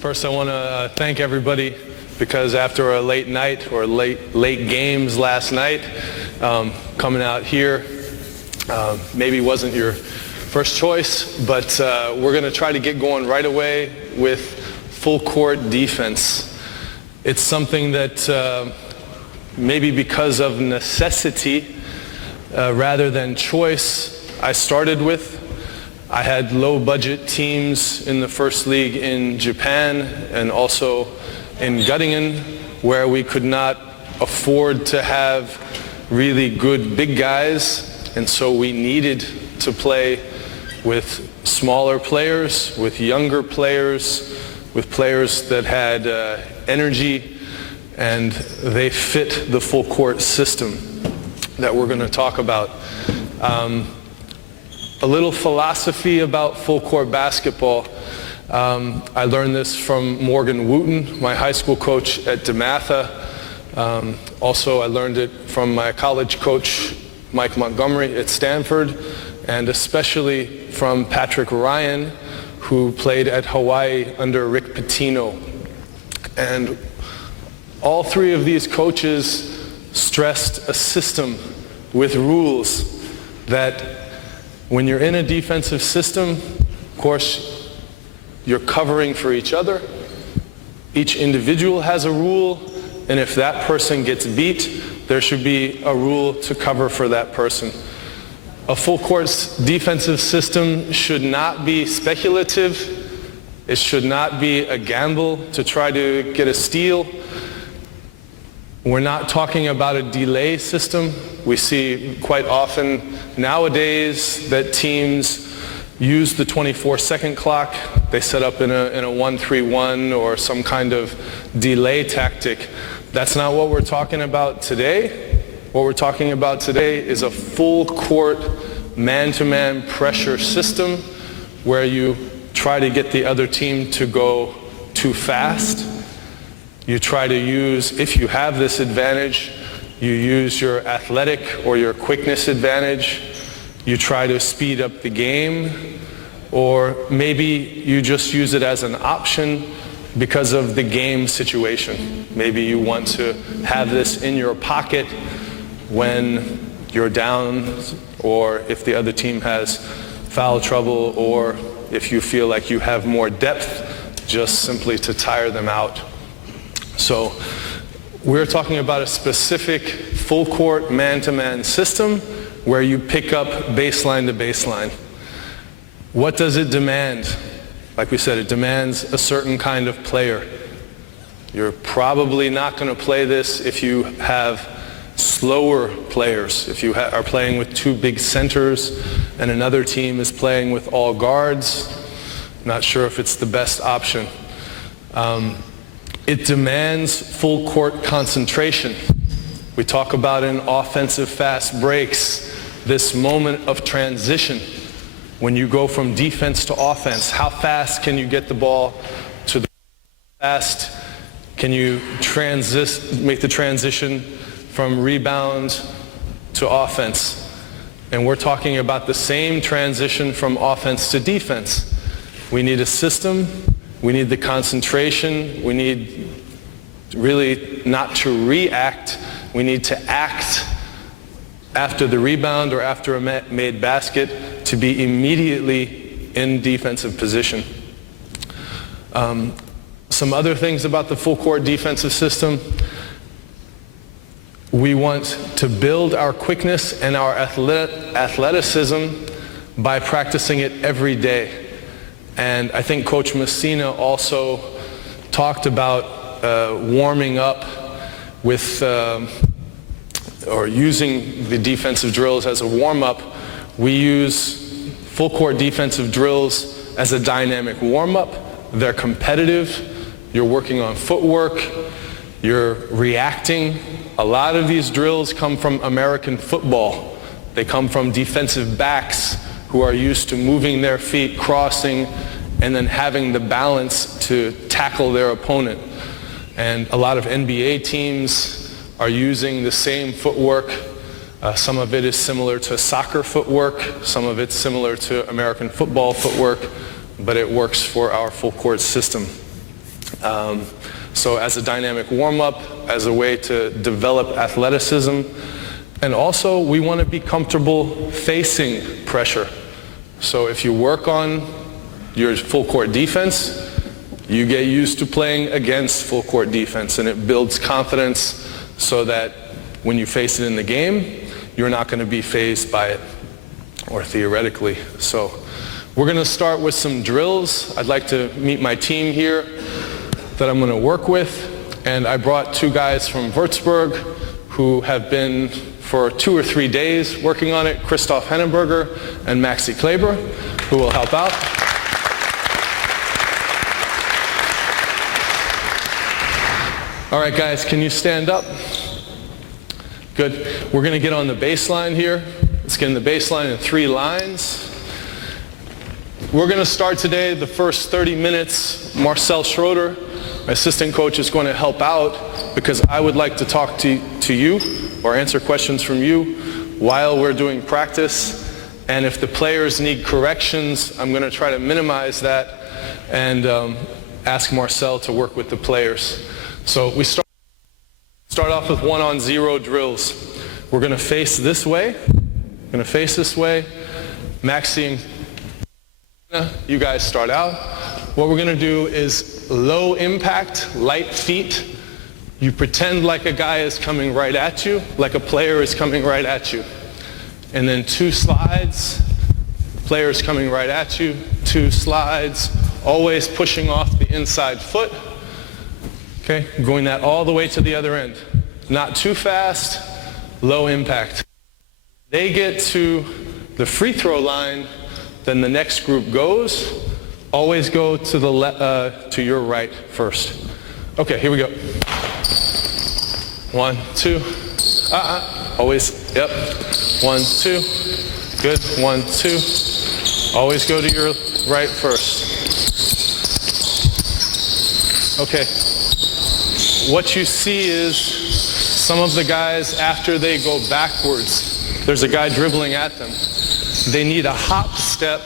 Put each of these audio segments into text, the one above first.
First, I want to thank everybody because after a late night or late games last night, coming out here maybe wasn't your first choice, but we're going to try to get going right away with full court defense. It's something that maybe because of necessity rather than choice I started with. I had low budget teams in the first league in Japan and also in Göttingen, where we could not afford to have really good big guys, and so we needed to play with smaller players, with younger players, with players that had energy, and they fit the full court system that we're going to talk about. A little philosophy about full court basketball. I learned this from Morgan Wooten, my high school coach at DeMatha. Also, I learned it from my college coach, Mike Montgomery at Stanford, and especially from Patrick Ryan, who played at Hawaii under Rick Pitino. And all three of these coaches stressed a system with rules that when you're in a defensive system, of course, you're covering for each other. Each individual has a rule, and if that person gets beat, there should be a rule to cover for that person. A full court defensive system should not be speculative. It should not be a gamble to try to get a steal. We're not talking about a delay system. We see quite often nowadays that teams use the 24-second clock. They set up in a 1-3-1 or some kind of delay tactic. That's not what we're talking about today. What we're talking about today is a full court man-to-man pressure system where you try to get the other team to go too fast. You try to use, if you have this advantage, you use your athletic or your quickness advantage. You try to speed up the game, or maybe you just use it as an option because of the game situation. Maybe you want to have this in your pocket when you're down, or if the other team has foul trouble, or if you feel like you have more depth, just simply to tire them out. So we're talking about a specific full court man-to-man system where you pick up baseline to baseline. What does it demand? Like we said, it demands a certain kind of player. You're probably not going to play this if you have slower players. If you are playing with two big centers and another team is playing with all guards, not sure if it's the best option. It demands full court concentration. We talk about in offensive fast breaks, this moment of transition. When you go from defense to offense, how fast can you get the ball to the fast? Can you make the transition from rebound to offense? And we're talking about the same transition from offense to defense. We need a system. We need the concentration. We need really not to react. We need to act after the rebound or after a made basket to be immediately in defensive position. Some other things about the full court defensive system. We want to build our quickness and our athleticism by practicing it every day. And I think Coach Messina also talked about warming up with, or using the defensive drills as a warm-up. We use full court defensive drills as a dynamic warm-up. They're competitive. You're working on footwork. You're reacting. A lot of these drills come from American football. They come from defensive backs who are used to moving their feet, crossing, and then having the balance to tackle their opponent. And a lot of NBA teams are using the same footwork. Some of it is similar to soccer footwork. Some of it's similar to American football footwork, but it works for our full court system. So as a dynamic warm-up, as a way to develop athleticism, and also we want to be comfortable facing pressure. So if you work on your full court defense, you get used to playing against full court defense, and it builds confidence so that when you face it in the game, you're not going to be fazed by it, or theoretically. So we're going to start with some drills. I'd like to meet my team here that I'm going to work with, and I brought two guys from Würzburg who have been for 2 or 3 days working on it, Christoph Hennenberger and Maxi Kleber, who will help out. All right, guys, can you stand up? Good. We're going to get on the baseline here. Let's get in the baseline in 3 lines. We're going to start today the first 30 minutes. Marcel Schroeder, my assistant coach, is going to help out because I would like to talk to you or answer questions from you while we're doing practice. And if the players need corrections, I'm going to try to minimize that and ask Marcel to work with the players. So we start off with 1-on-0 drills. We're going to face this way. Maxi and you guys start out. What we're going to do is low impact, light feet. You pretend like a guy is coming right at you, like a player is coming right at you. And then 2 slides, players coming right at you, 2 slides, always pushing off the inside foot. Okay, going that all the way to the other end. Not too fast, low impact. They get to the free throw line, then the next group goes. Always go to the to your right first. Okay, here we go. 1, 2. Always, yep. 1, 2. Good. 1, 2. Always go to your right first. Okay. What you see is some of the guys, after they go backwards, there's a guy dribbling at them. They need a hop step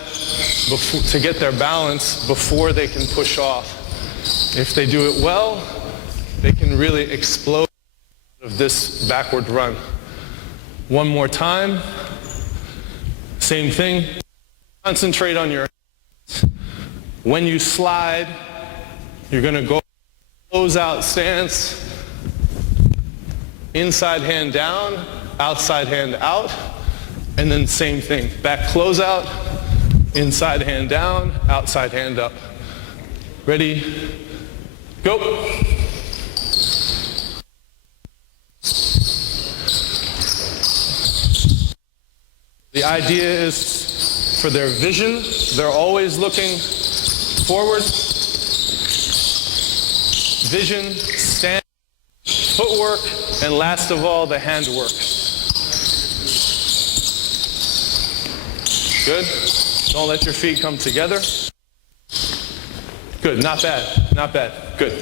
to get their balance before they can push off. If they do it well, they can really explode out of this backward run. One more time. Same thing. Concentrate on your hands. When you slide, you're going to go close out stance. Inside hand down, outside hand out, and then same thing. Back close out, inside hand down, outside hand up. Ready? Go. The idea is for their vision, they're always looking forward. Vision, stand, footwork, and last of all, the handwork. Good. Don't let your feet come together. Good. Not bad. Not bad. Good.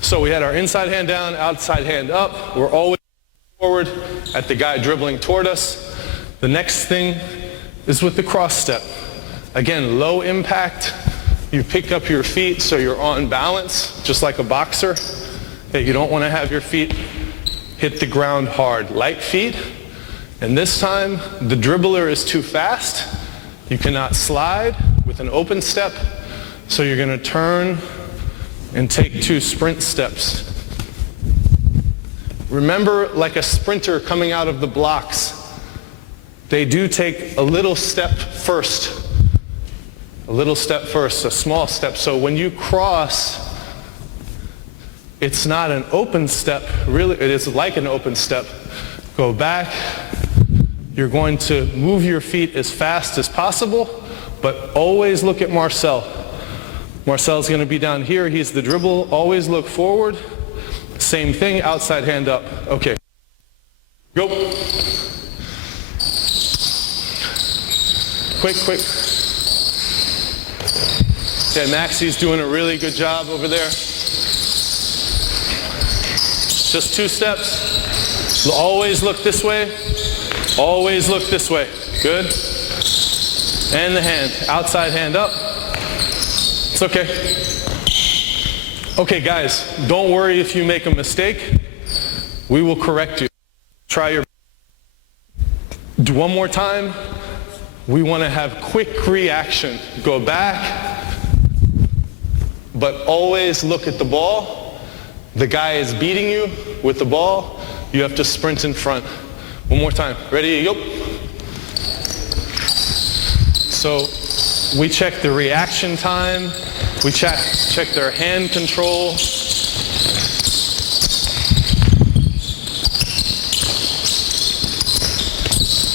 So we had our inside hand down, outside hand up. We're always forward at the guy dribbling toward us. The next thing is with the cross step. Again, low impact. You pick up your feet so you're on balance, just like a boxer. You don't want to have your feet hit the ground hard. Light feet. And this time, the dribbler is too fast. You cannot slide with an open step. So you're going to turn and take 2 sprint steps. Remember, like a sprinter coming out of the blocks, they do take a little step first. A little step first, a small step. So when you cross, it's not an open step, really, it is like an open step. Go back. You're going to move your feet as fast as possible, but always look at Marcel. Marcel's going to be down here. He's the dribble. Always look forward. Same thing, outside hand up. Okay. Go. Quick. Okay, Maxi's doing a really good job over there. Just 2 steps. Always look this way. Always look this way. Good. And the hand. Outside hand up. It's okay. Okay, guys, don't worry if you make a mistake. We will correct you. Try your best. Do one more time. We want to have quick reaction. Go back, but always look at the ball. The guy is beating you with the ball. You have to sprint in front. One more time. Ready? Go. So we check the reaction time. We check their hand control.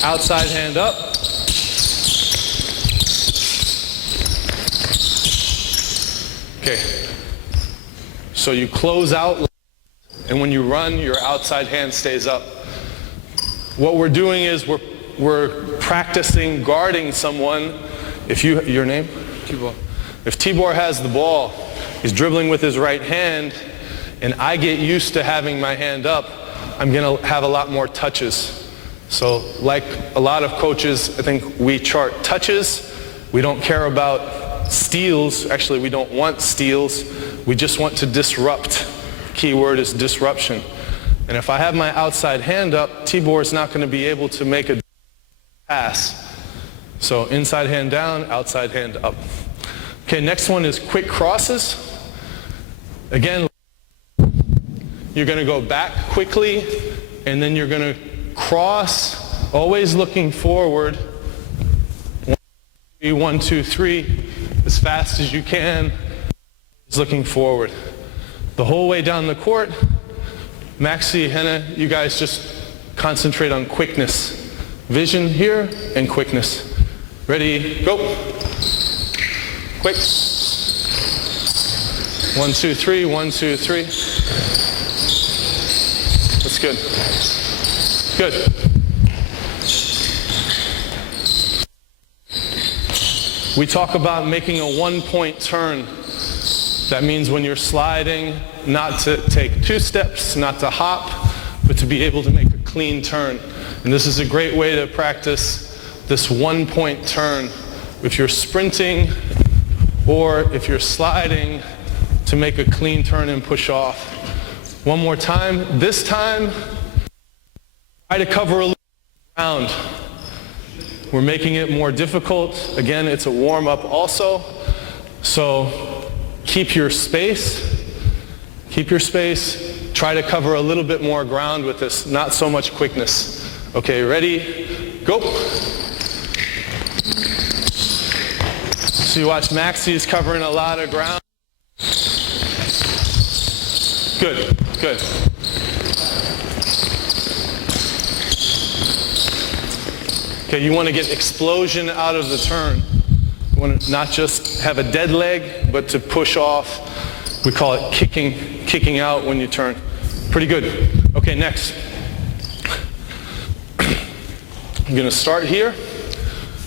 Outside hand up. Okay. So you close out, and when you run, your outside hand stays up. What we're doing is we're practicing guarding someone. If your name? Tibor. If Tibor has the ball, he's dribbling with his right hand, and I get used to having my hand up, I'm going to have a lot more touches. So like a lot of coaches, I think we chart touches. We don't care about steals. Actually, we don't want steals. We just want to disrupt. The key word is disruption. And if I have my outside hand up, Tibor is not going to be able to make a pass. So inside hand down, outside hand up. Okay, next one is quick crosses. Again, you're going to go back quickly, and then you're going to cross, always looking forward. 1, 2, 3, as fast as you can, is looking forward. The whole way down the court, Maxi, Henna, you guys just concentrate on quickness. Vision here and quickness. Ready, go. Quick. 1, 2, 3, 1, 2, 3. That's good. Good. We talk about making a 1-point turn. That means when you're sliding, not to take 2 steps, not to hop, but to be able to make a clean turn. And this is a great way to practice this 1-point turn. If you're sprinting or if you're sliding, to make a clean turn and push off. One more time. This time, try to cover a little ground. We're making it more difficult. Again, it's a warm-up also. So keep your space. Keep your space. Try to cover a little bit more ground with this, not so much quickness. Okay, ready? Go. So you watch Maxi's covering a lot of ground. Good, good. Okay, you want to get explosion out of the turn. You want to not just have a dead leg, but to push off. We call it kicking out when you turn. Pretty good. Okay, next. I'm going to start here.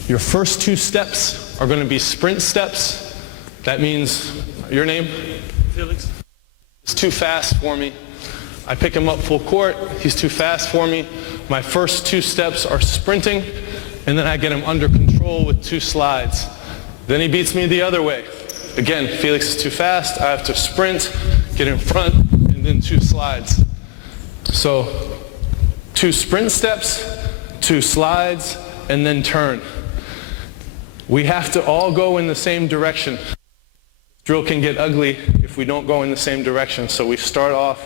Your first 2 steps are going to be sprint steps. That means, your name? Felix. He's too fast for me. I pick him up full court. He's too fast for me. My first 2 steps are sprinting, and then I get him under control with 2 slides. Then he beats me the other way. Again, Felix is too fast. I have to sprint, get in front, and then 2 slides. So 2 sprint steps, 2 slides, and then turn. We have to all go in the same direction. Drill can get ugly if we don't go in the same direction. So we start off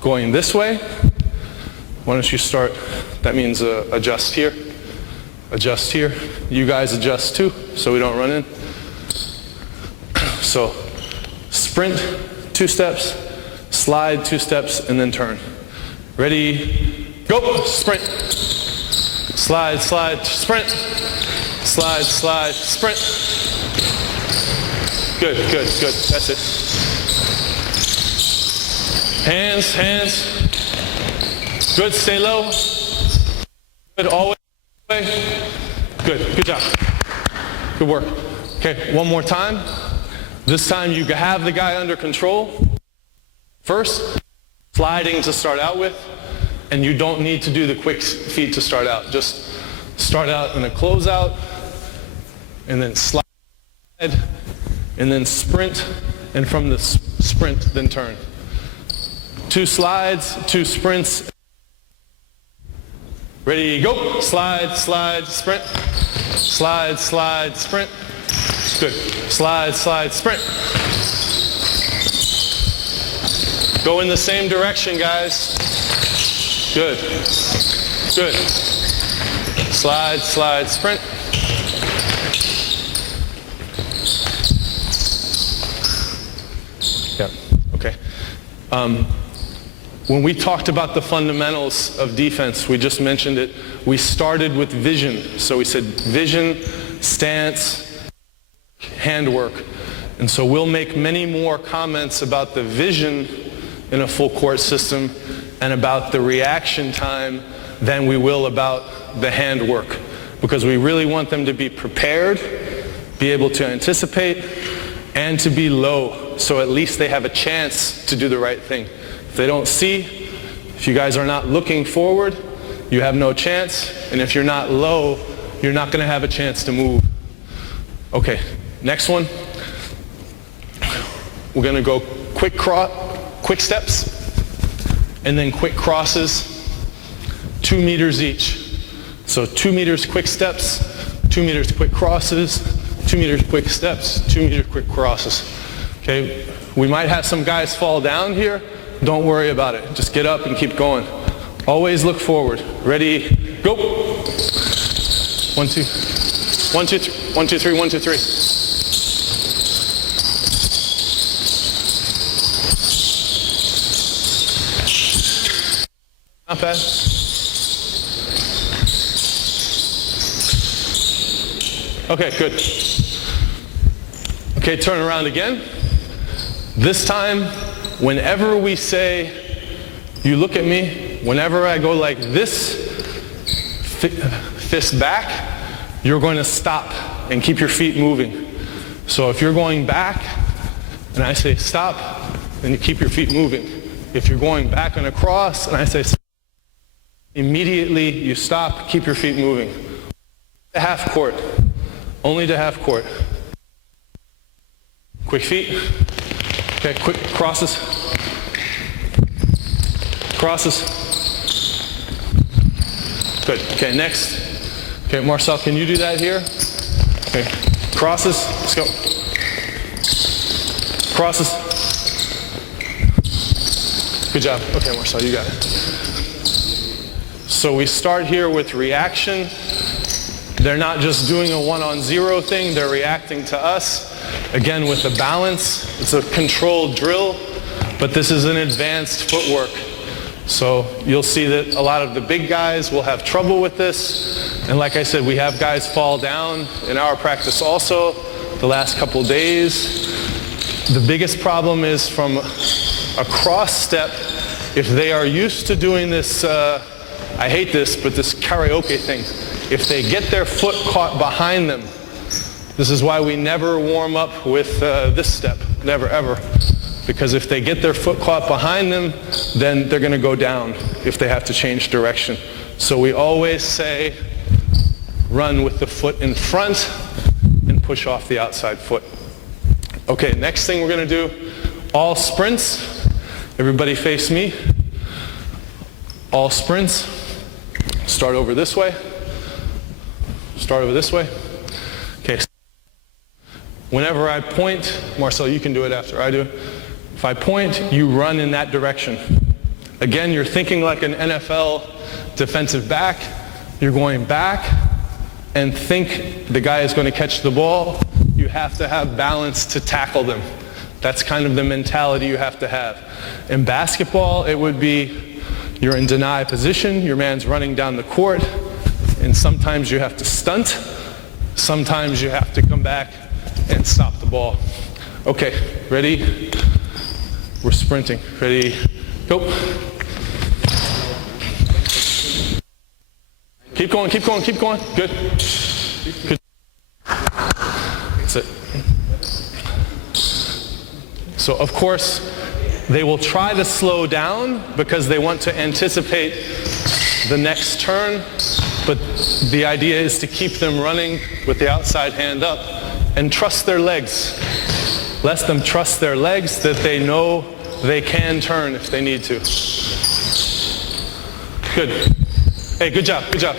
going this way. Why don't you start? That means adjust here. Adjust here. You guys adjust too, so we don't run in. So sprint, 2 steps, slide 2 steps, and then turn. Ready, go, sprint. Slide, slide, sprint. Slide, slide, sprint. Good, good, good. That's it. Hands, hands. Good, stay low. Good, always. Good, good job. Good work. Okay, one more time. This time you have the guy under control. First, sliding to start out with, and you don't need to do the quick feet to start out. Just start out in a closeout, and then slide, and then sprint, and from the sprint sprint, then turn. 2 slides, 2 sprints. Ready, go. Slide, slide, sprint. Slide, slide, sprint. Good. Slide, slide, sprint. Go in the same direction, guys. Good. Good. Slide, slide, sprint. Yeah, okay. When we talked about the fundamentals of defense, we just mentioned it, we started with vision. So we said vision, stance, handwork. And so we'll make many more comments about the vision in a full court system and about the reaction time than we will about the handwork, because we really want them to be prepared, be able to anticipate, and to be low, so at least they have a chance to do the right thing. If they don't see, if you guys are not looking forward, you have no chance, and if you're not low, you're not going to have a chance to move. Okay, next one. We're going to go quick steps, and then quick crosses, 2 meters each. So 2 meters quick steps, 2 meters quick crosses, 2 meters quick steps, 2 meters quick crosses. Okay, we might have some guys fall down here. Don't worry about it. Just get up and keep going. Always look forward. Ready, go. 1, 2, 1, 2, 3, 1, 2, 3, 1, 2, 3. Not bad. Okay, good. Okay, turn around again. This time, whenever we say, you look at me, whenever I go like this, fist back, you're going to stop and keep your feet moving. So if you're going back and I say stop, then you keep your feet moving. If you're going back and across and I say stop, immediately you stop, keep your feet moving. To half court. Only to half court. Quick feet. Okay, quick crosses. Crosses. Good. Okay, next. Okay, Marcel, can you do that here? Okay, crosses. Let's go. Crosses. Good job. Okay, Marcel, you got it. So we start here with reaction. They're not just doing a 1-on-0 thing, they're reacting to us. Again, with the balance, it's a controlled drill, but this is an advanced footwork. So you'll see that a lot of the big guys will have trouble with this. And like I said, we have guys fall down in our practice also the last couple days. The biggest problem is from a cross step. If they are used to doing this, I hate this, but this karaoke thing. If they get their foot caught behind them, this is why we never warm up with this step, never ever. Because if they get their foot caught behind them, then they're going to go down if they have to change direction. So we always say, run with the foot in front and push off the outside foot. Okay, next thing we're going to do, all sprints. Everybody face me. All sprints. Start over this way. Start over this way. Okay. Whenever I point, Marcel, you can do it after I do it. If I point, you run in that direction. Again, you're thinking like an NFL defensive back. You're going back and think the guy is going to catch the ball. You have to have balance to tackle them. That's kind of the mentality you have to have. In basketball, it would be you're in deny position, your man's running down the court, and sometimes you have to stunt. Sometimes you have to come back and stop the ball. Okay, ready? We're sprinting. Ready? Go. Keep going, keep going, keep going. Good. Good. That's it. So, of course, they will try to slow down because they want to anticipate the next turn, but the idea is to keep them running with the outside hand up and trust their legs. Let them trust their legs that they know they can turn if they need to. Good. Hey, good job, good job.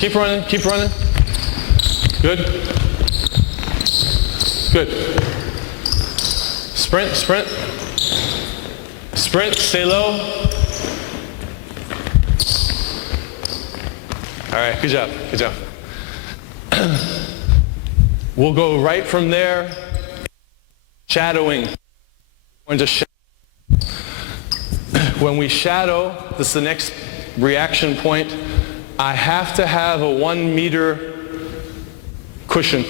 Keep running, keep running. Good. Good. Sprint, sprint. Sprint, stay low. All right, good job, good job. We'll go right from there, shadowing. We're going to when we shadow, this is the next reaction point, I have to have a 1 meter cushion.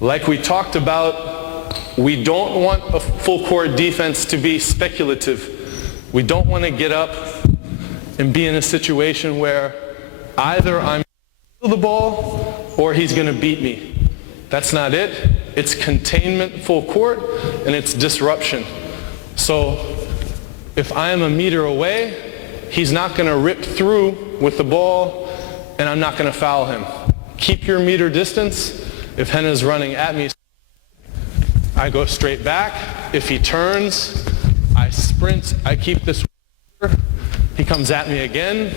Like we talked about, we don't want a full court defense to be speculative. We don't want to get up and be in a situation where either I'm going to the ball or he's going to beat me. That's not it. It's containment full court and it's disruption. So if I am a meter away, he's not going to rip through with the ball and I'm not going to foul him. Keep your meter distance. If Henna's running at me, I go straight back. If he turns, I sprint. I keep this 1 meter. He comes at me again.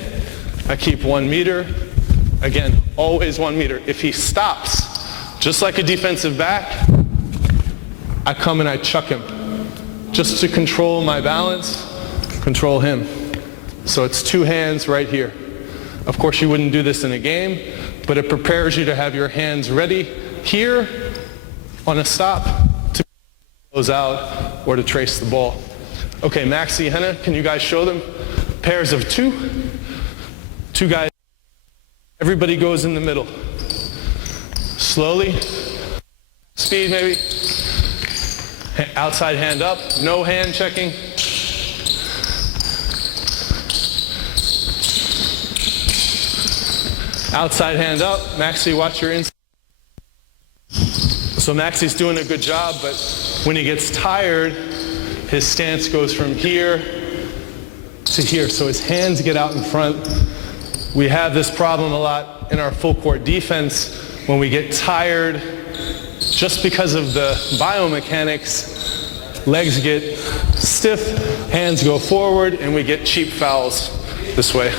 I keep 1 meter. Again, always 1 meter. If he stops, just like a defensive back, I come and I chuck him. Just to control my balance, control him. So it's 2 hands right here. Of course, you wouldn't do this in a game, but it prepares you to have your hands ready here on a stop to close out or to trace the ball. Okay, Maxi, Henna, can you guys show them? Pairs of 2. 2 guys. Everybody goes in the middle. Slowly. Speed maybe. Outside hand up. No hand checking. Outside hand up. Maxi, watch your inside. So Maxi's doing a good job, but when he gets tired, his stance goes from here to here. So his hands get out in front. We have this problem a lot in our full court defense when we get tired just because of the biomechanics. Legs get stiff, hands go forward, and we get cheap fouls this way.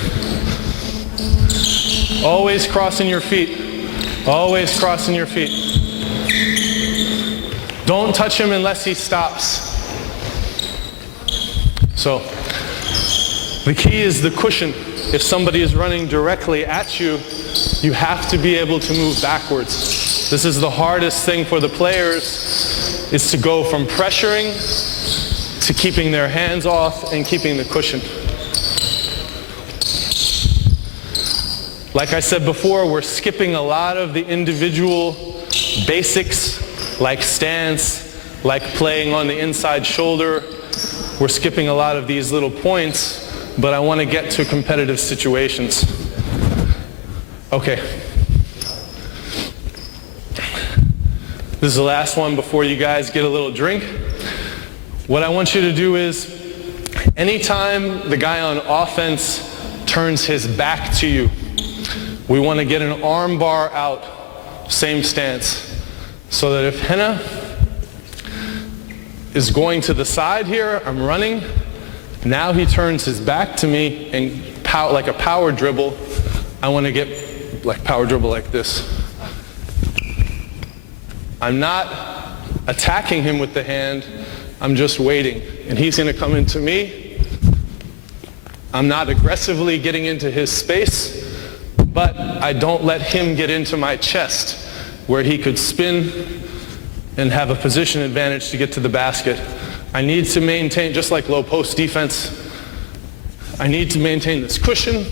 Always crossing your feet. Always crossing your feet. Don't touch him unless he stops. So the key is the cushion. If somebody is running directly at you, you have to be able to move backwards. This is the hardest thing for the players, is to go from pressuring to keeping their hands off and keeping the cushion. Like I said before, we're skipping a lot of the individual basics, like stance, like playing on the inside shoulder. We're skipping a lot of these little points, but I want to get to competitive situations. Okay. This is the last one before you guys get a little drink. What I want you to do is, anytime the guy on offense turns his back to you, we want to get an arm bar out, same stance. So that if Henna is going to the side here, I'm running, now he turns his back to me and like a power dribble, I want to get like power dribble like this. I'm not attacking him with the hand, I'm just waiting. And he's going to come into me. I'm not aggressively getting into his space, but I don't let him get into my chest where he could spin and have a position advantage to get to the basket. I need to maintain, just like low post defense, I need to maintain this cushion,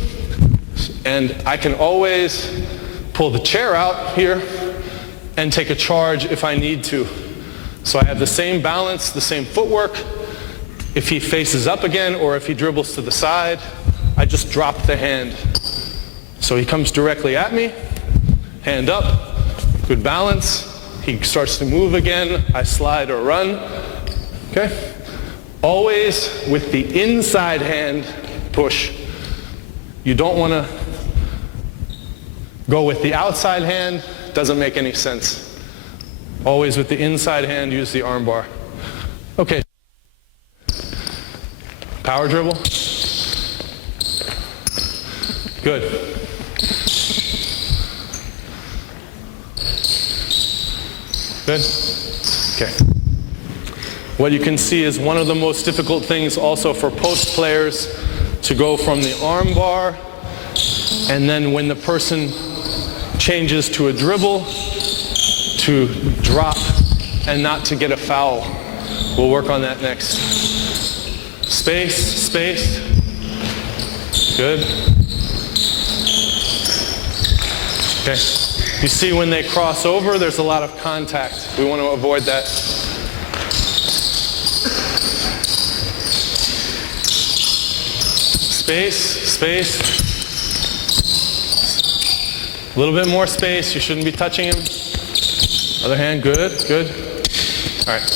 and I can always pull the chair out here and take a charge if I need to. So I have the same balance, the same footwork. If he faces up again or if he dribbles to the side, I just drop the hand. So he comes directly at me, hand up, good balance. He starts to move again, I slide or run. Okay? Always with the inside hand push. You don't want to Go with the outside hand, doesn't make any sense. Always with the inside hand, use the arm bar. Okay. Power dribble. Good. Good. Okay. What you can see is one of the most difficult things also for post players to go from the arm bar, and then when the person changes to a dribble, to drop and not to get a foul. We'll work on that next. Space, space. Good. Okay. You see when they cross over, there's a lot of contact. We want to avoid that. Space, space. A little bit more space. You shouldn't be touching him. Other hand, good, good. All right.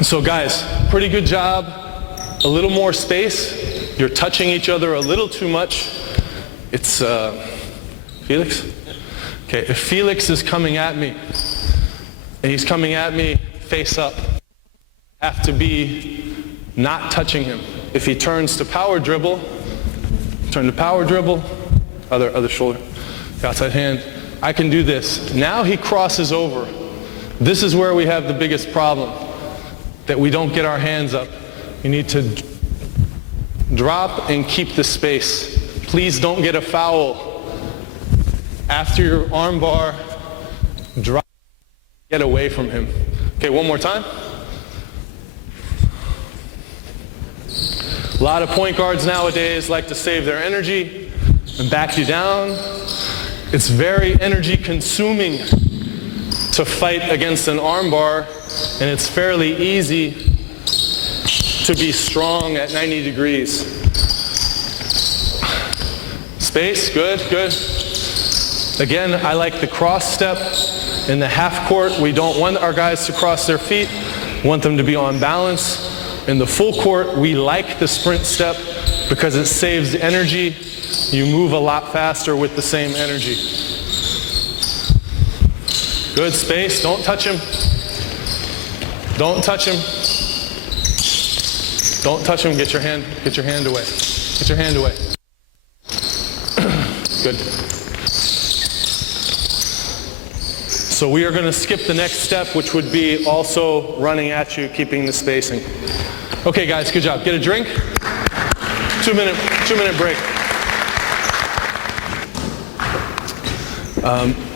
So guys, pretty good job. A little more space. You're touching each other a little too much. It's Felix? Okay, if Felix is coming at me, and he's coming at me face up, I have to be not touching him. If he turns to power dribble, turn to power dribble, other shoulder, the outside hand, I can do this. Now he crosses over. This is where we have the biggest problem, that we don't get our hands up. You need to drop and keep the space. Please don't get a foul. After your arm bar, drop, get away from him. Okay, one more time. A lot of point guards nowadays like to save their energy and back you down. It's very energy consuming to fight against an arm bar, and it's fairly easy to be strong at 90 degrees. Space, good, good. Again, I like the cross step. In the half court, we don't want our guys to cross their feet. We want them to be on balance. In the full court, we like the sprint step because it saves energy. You move a lot faster with the same energy. Good space, don't touch him. Don't touch him. Don't touch him, get your hand away. Get your hand away. Good. So we are going to skip the next step, which would be also running at you, keeping the spacing. Okay guys, good job. Get a drink. 2 minute break.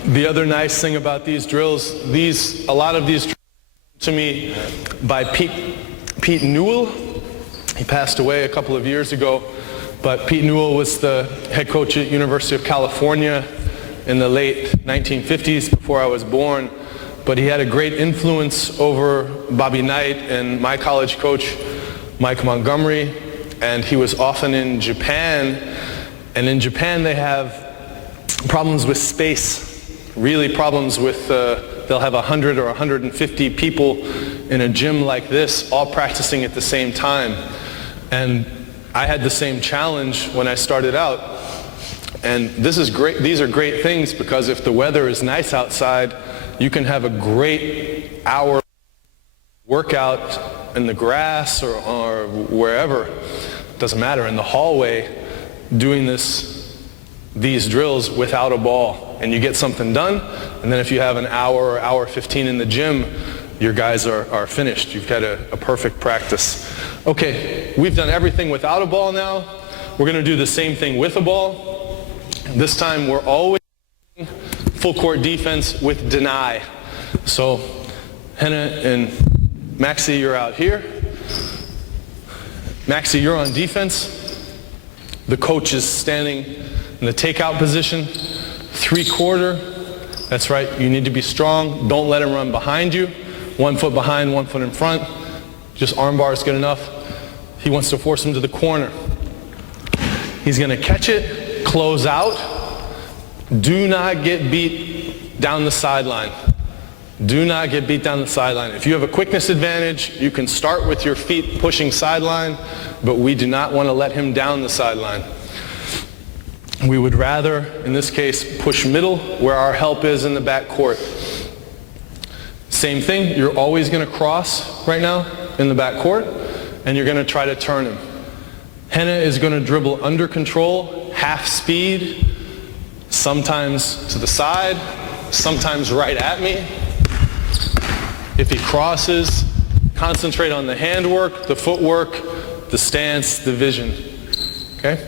The other nice thing about these drills, a lot of these drills to me by Pete Newell. He passed away a couple of years ago, but Pete Newell was the head coach at University of California in the late 1950s, before I was born. But he had a great influence over Bobby Knight and my college coach, Mike Montgomery, and he was often in Japan. And in Japan they have problems with space, really problems with, they'll have 100 or 150 people in a gym like this, all practicing at the same time. And I had the same challenge when I started out. And this is great. These are great things because if the weather is nice outside, you can have a great hour workout in the grass or wherever. Doesn't matter, in the hallway, doing these drills without a ball. And you get something done, and then if you have an hour or hour 15 in the gym, your guys are finished. You've got a perfect practice. Okay, we've done everything without a ball now. We're going to do the same thing with a ball. This time we're always full court defense with deny. So Henna and Maxi, you're out here. Maxi, you're on defense. The coach is standing in the takeout position. 3/4. That's right, you need to be strong. Don't let him run behind you. 1 foot behind, 1 foot in front. Just arm bar is good enough. He wants to force him to the corner. He's going to catch it, close out. Do not get beat down the sideline. Do not get beat down the sideline. If you have a quickness advantage, you can start with your feet pushing sideline, but we do not want to let him down the sideline. We would rather, in this case, push middle where our help is in the back court. Same thing, you're always going to cross right now in the back court, and you're going to try to turn him. Henna is going to dribble under control, half speed, sometimes to the side, sometimes right at me. If he crosses, concentrate on the handwork, the footwork, the stance, the vision. Okay?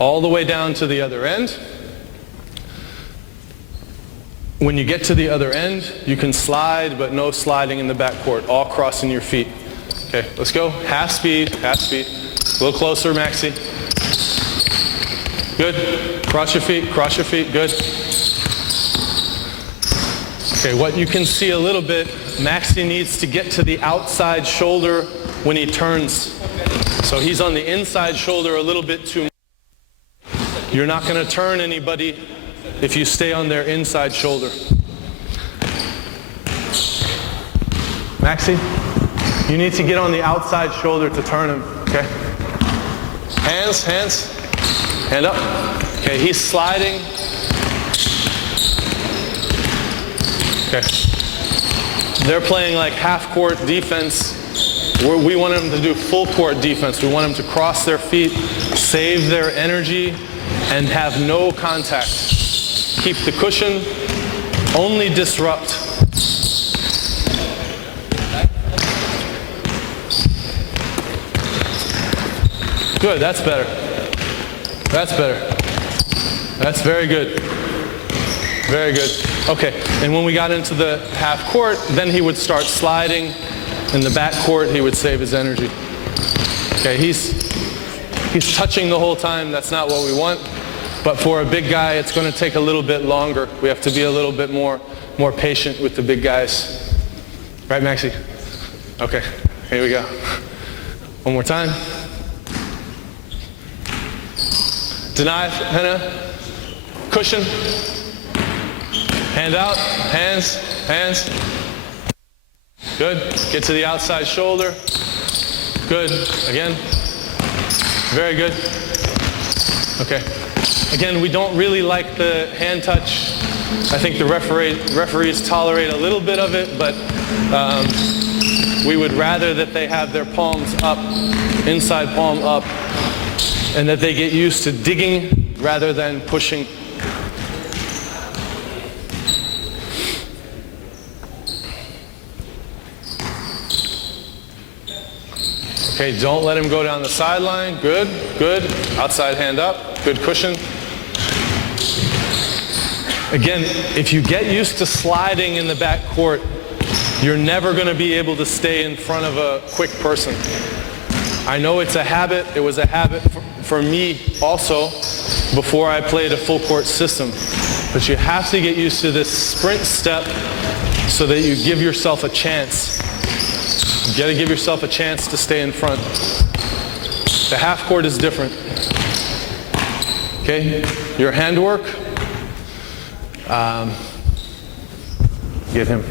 All the way down to the other end. When you get to the other end, you can slide, but no sliding in the backcourt, all crossing your feet. Okay, let's go. Half speed, half speed. A little closer, Maxi. Good. Cross your feet, good. Okay, what you can see a little bit, Maxi needs to get to the outside shoulder when he turns. So he's on the inside shoulder a little bit too much. You're not going to turn anybody if you stay on their inside shoulder. Maxi, you need to get on the outside shoulder to turn him, okay? Hands, hand up. Okay, he's sliding. Okay. They're playing like half-court defense. We want them to do full-court defense. We want them to cross their feet, save their energy, and have no contact. Keep the cushion, only disrupt. Good, that's better. That's better. That's very good. Very good. Okay, and when we got into the half court, then he would start sliding. In the back court, he would save his energy. Okay, he's touching the whole time. That's not what we want. But for a big guy, it's going to take a little bit longer. We have to be a little bit more patient with the big guys. Right, Maxi? Okay, here we go. One more time. Deny, Henna. Cushion. Hand out, hands. Good. Get to the outside shoulder. Good. Again. Very good. Okay. Again, we don't really like the hand touch. I think the referees tolerate a little bit of it, but we would rather that they have their palms up, inside palm up, and that they get used to digging rather than pushing. Okay, don't let him go down the sideline. Good. Outside hand up. Good cushion. Again, if you get used to sliding in the back court, you're never going to be able to stay in front of a quick person. I know it's a habit. It was a habit for me also before I played a full court system. But you have to get used to this sprint step so that you give yourself a chance. You got to give yourself a chance to stay in front. The half court is different. Okay, your handwork. Get him.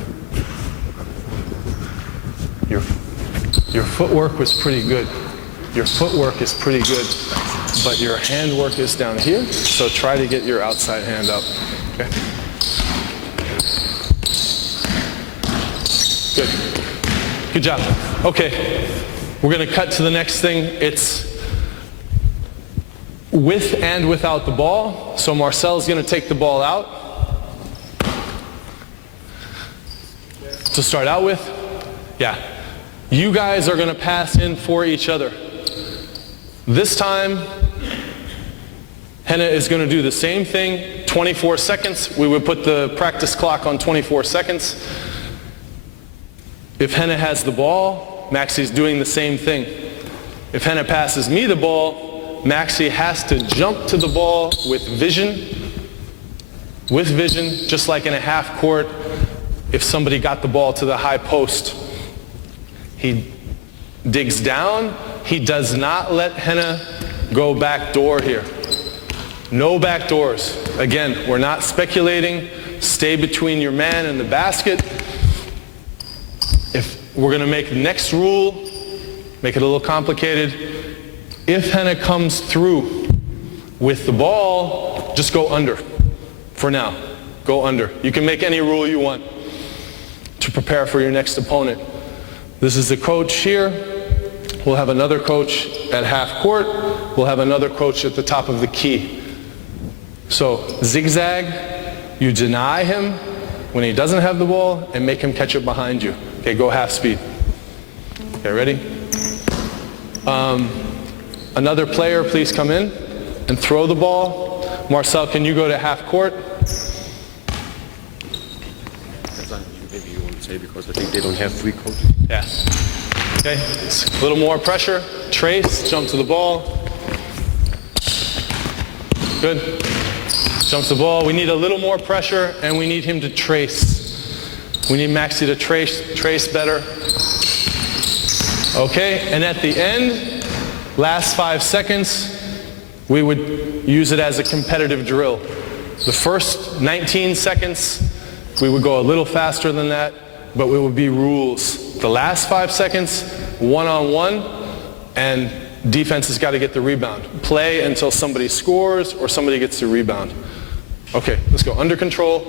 Your footwork was pretty good. Your footwork is pretty good, but your handwork is down here. So try to get your outside hand up. Okay. Good. Good job. Okay, we're going to cut to the next thing. It's with and without the ball. So Marcel's going to take the ball out. To start out with, yeah. You guys are going to pass in for each other. This time, Henna is going to do the same thing, 24 seconds. We would put the practice clock on 24 seconds. If Henna has the ball, Maxi's doing the same thing. If Henna passes me the ball, Maxi has to jump to the ball with vision, just like in a half court. If somebody got the ball to the high post, he digs down. He does not let Henna go back door here. No back doors. Again, we're not speculating. Stay between your man and the basket. If we're going to make the next rule, make it a little complicated. If Henna comes through with the ball, just go under for now. Go under. You can make any rule you want to prepare for your next opponent. This is the coach here. We'll have another coach at half court. We'll have another coach at the top of the key. So zigzag, you deny him when he doesn't have the ball and make him catch it behind you. Okay, go half speed. Okay, ready? Another player, please come in and throw the ball. Marcel, can you go to half court? Maybe you won't say because I think they don't have 3 coaches. Yeah. Okay, a little more pressure. Trace, jump to the ball. Good. Jumps the ball. We need a little more pressure and we need him to trace. We need Maxi to trace better. Okay, and at the end, last 5 seconds, we would use it as a competitive drill. The first 19 seconds, we would go a little faster than that, but it would be rules. The last 5 seconds, one-on-one, and defense has got to get the rebound. Play until somebody scores or somebody gets the rebound. Okay, let's go. Under control.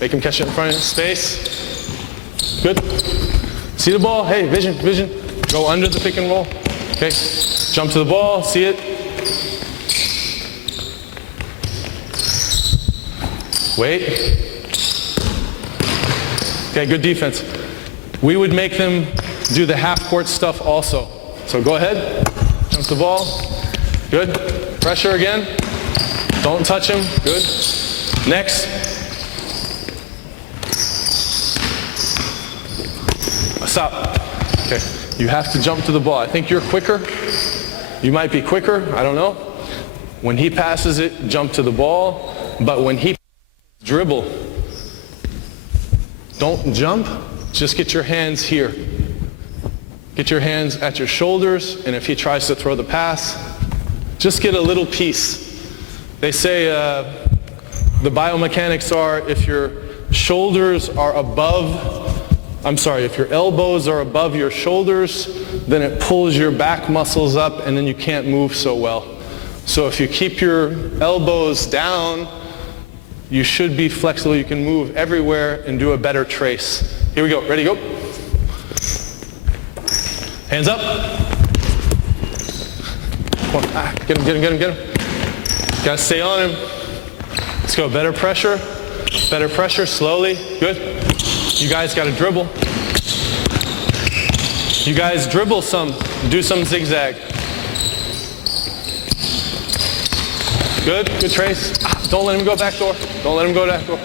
Make him catch it in front of his space. Good. See the ball? Hey, vision, vision. Go under the pick and roll. Okay. Jump to the ball. See it. Wait. Okay, good defense. We would make them do the half-court stuff also. So go ahead. Jump the ball. Good. Pressure again. Don't touch him. Good. Next. Stop. Okay. You have to jump to the ball. I think you're quicker. You might be quicker. I don't know. When he passes it, jump to the ball. But when he dribble, don't jump. Just get your hands here. Get your hands at your shoulders. And if he tries to throw the pass, just get a little piece. They say the biomechanics are if your shoulders are if your elbows are above your shoulders, then it pulls your back muscles up and then you can't move so well. So if you keep your elbows down, you should be flexible. You can move everywhere and do a better trace. Here we go. Ready, go. Hands up. Come on. Get him, get him, get him, get him. Gotta stay on him. Let's go. Better pressure. Better pressure. Slowly. Good. You guys gotta dribble. You guys dribble some. Do some zigzag. Good. Good trace. Don't let him go back door. Don't let him go back door.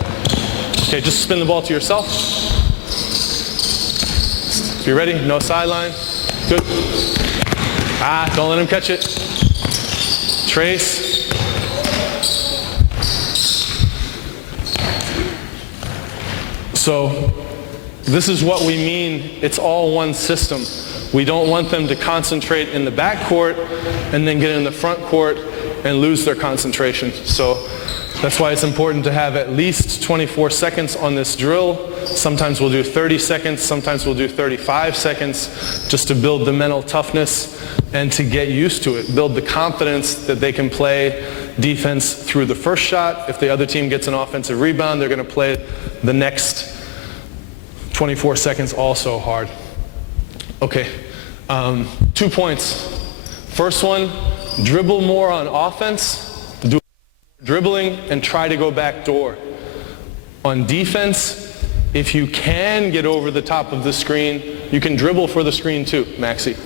Okay, just spin the ball to yourself. If you're ready, no sideline. Good. Don't let him catch it. Trace. So this is what we mean. It's all one system. We don't want them to concentrate in the back court and then get in the front court and lose their concentration. So that's why it's important to have at least 24 seconds on this drill. Sometimes we'll do 30 seconds, sometimes we'll do 35 seconds just to build the mental toughness and to get used to it. Build the confidence that they can play defense through the first shot. If the other team gets an offensive rebound, they're going to play the next 24 seconds also hard. Okay, 2 points. First one, dribble more on offense. Do dribbling and try to go back door. On defense, if you can get over the top of the screen, you can dribble for the screen too, Maxi.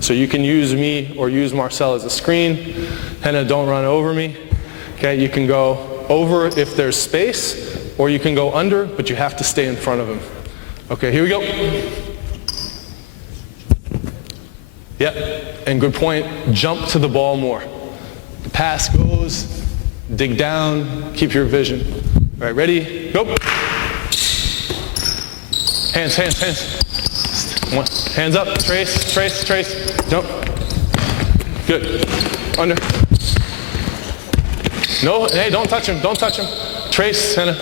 So you can use me or use Marcel as a screen. Henna, don't run over me. Okay, you can go over if there's space, or you can go under, but you have to stay in front of him. Okay, here we go. Yep, and good point. Jump to the ball more. The pass goes, dig down, keep your vision. All right, ready? Go. Hands, hands, hands. Hands up, trace, trace, trace. Jump. Good. Under. No, hey, don't touch him, don't touch him. Trace, Henna.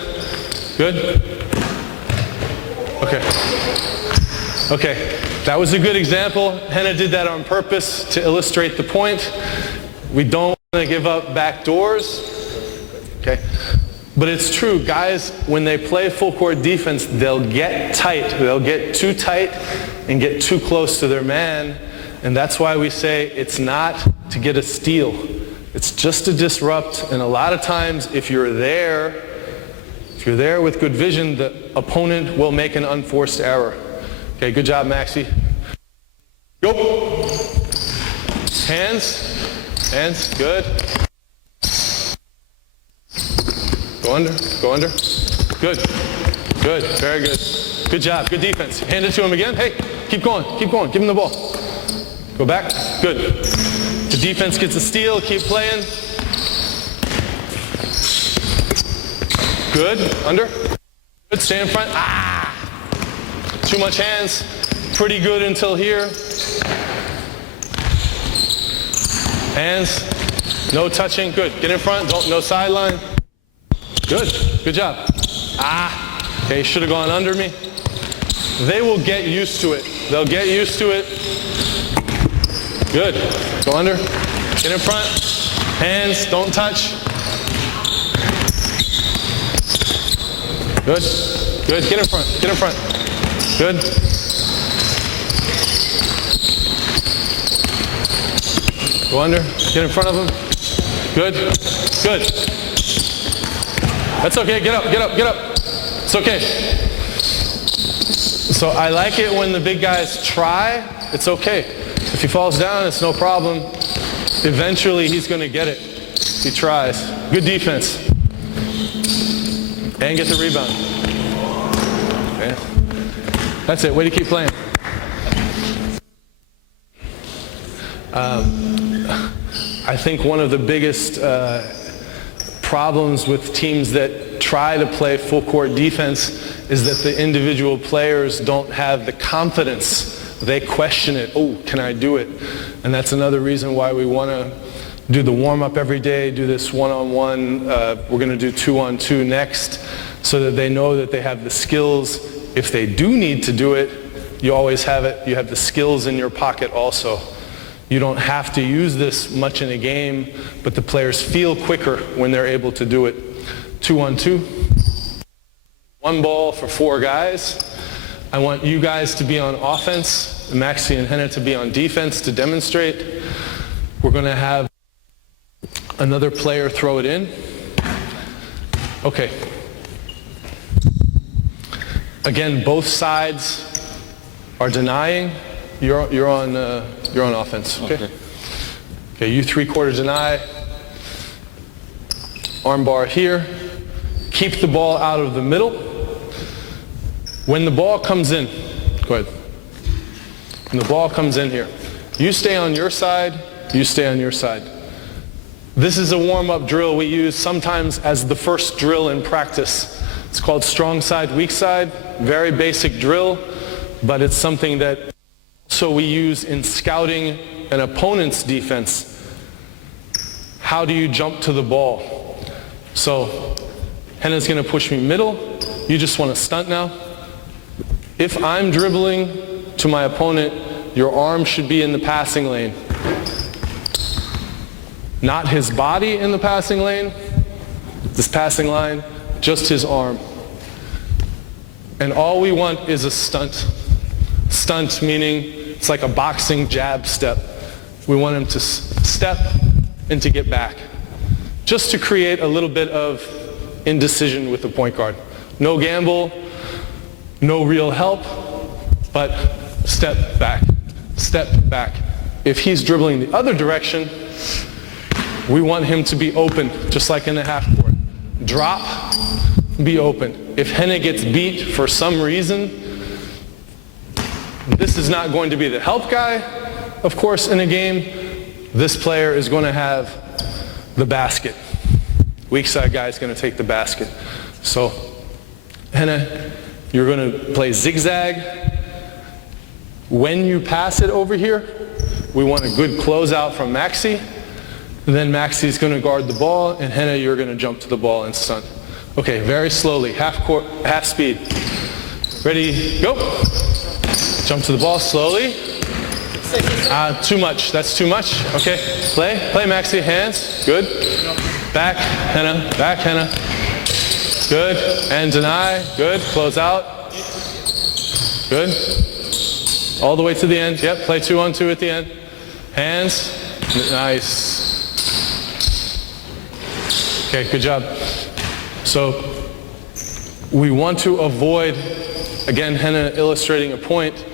Good. Okay. Okay, that was a good example. Henna did that on purpose to illustrate the point. We don't want to give up back doors. okay? But it's true, guys, when they play full court defense, they'll get tight. They'll get too tight and get too close to their man. And that's why we say it's not to get a steal. It's just to disrupt. And a lot of times, if you're there with good vision, the opponent will make an unforced error. Okay, good job, Maxi. Go. Hands, good. Go under. Good, very good. Good job, good defense. Hand it to him again. Hey, keep going, give him the ball. Go back, good. The defense gets a steal, keep playing. Good, under. Good, stay in front. Too much hands. Pretty good until here. Hands, no touching, good. Get in front, no sideline. Good job. Okay, should have gone under me. They will get used to it. They'll get used to it. Good, go under, get in front. Hands, don't touch. Good, get in front. Good. Go under, get in front of him. Good. That's okay, get up. It's okay. So I like it when the big guys try, it's okay. If he falls down, it's no problem. Eventually he's gonna get it. He tries. Good defense. And get the rebound. Okay. That's it, way to keep playing. I think one of the biggest problems with teams that try to play full court defense is that the individual players don't have the confidence. They question it. Oh, can I do it? And that's another reason why we want to do the warm-up every day, do this one-on-one. We're going to do two-on-two next so that they know that they have the skills. If they do need to do it, you always have it. You have the skills in your pocket also. You don't have to use this much in a game, but the players feel quicker when they're able to do it. 2-on-2. One ball for 4 guys. I want you guys to be on offense, Maxi and Henna to be on defense to demonstrate. We're going to have another player throw it in. Okay. Again, both sides are denying. You're on offense. Okay. Okay. You 3/4 deny. Armbar here. Keep the ball out of the middle. When the ball comes in, go ahead. When the ball comes in here, you stay on your side. You stay on your side. This is a warm-up drill we use sometimes as the first drill in practice. It's called strong side, weak side. Very basic drill, but it's something that we use in scouting an opponent's defense. How do you jump to the ball? So Henna's going to push me middle. You just want to stunt now. If I'm dribbling to my opponent, your arm should be in the passing lane. Not his body in the passing lane, this passing line, just his arm. And all we want is a stunt. Stunt meaning it's like a boxing jab step. We want him to step and to get back. Just to create a little bit of indecision with the point guard. No gamble, no real help, but step back, step back. If he's dribbling the other direction, we want him to be open, just like in the half court. Drop, be open. If Henna gets beat for some reason, this is not going to be the help guy, of course, in a game. This player is going to have the basket. Weak side guy is going to take the basket. So, Henna, you're going to play zigzag. When you pass it over here, we want a good closeout from Maxi. Then Maxi's going to guard the ball, and Henna, you're going to jump to the ball and stunt. Okay, very slowly, half speed. Ready, go. Jump to the ball slowly. Too much, that's too much. Okay, play Maxi, hands, good. Back, henna. Good, and deny, good, close out. Good. All the way to the end, yep, play 2-on-2 at the end. Hands, nice. Okay, good job. So we want to avoid, again, henna illustrating a point,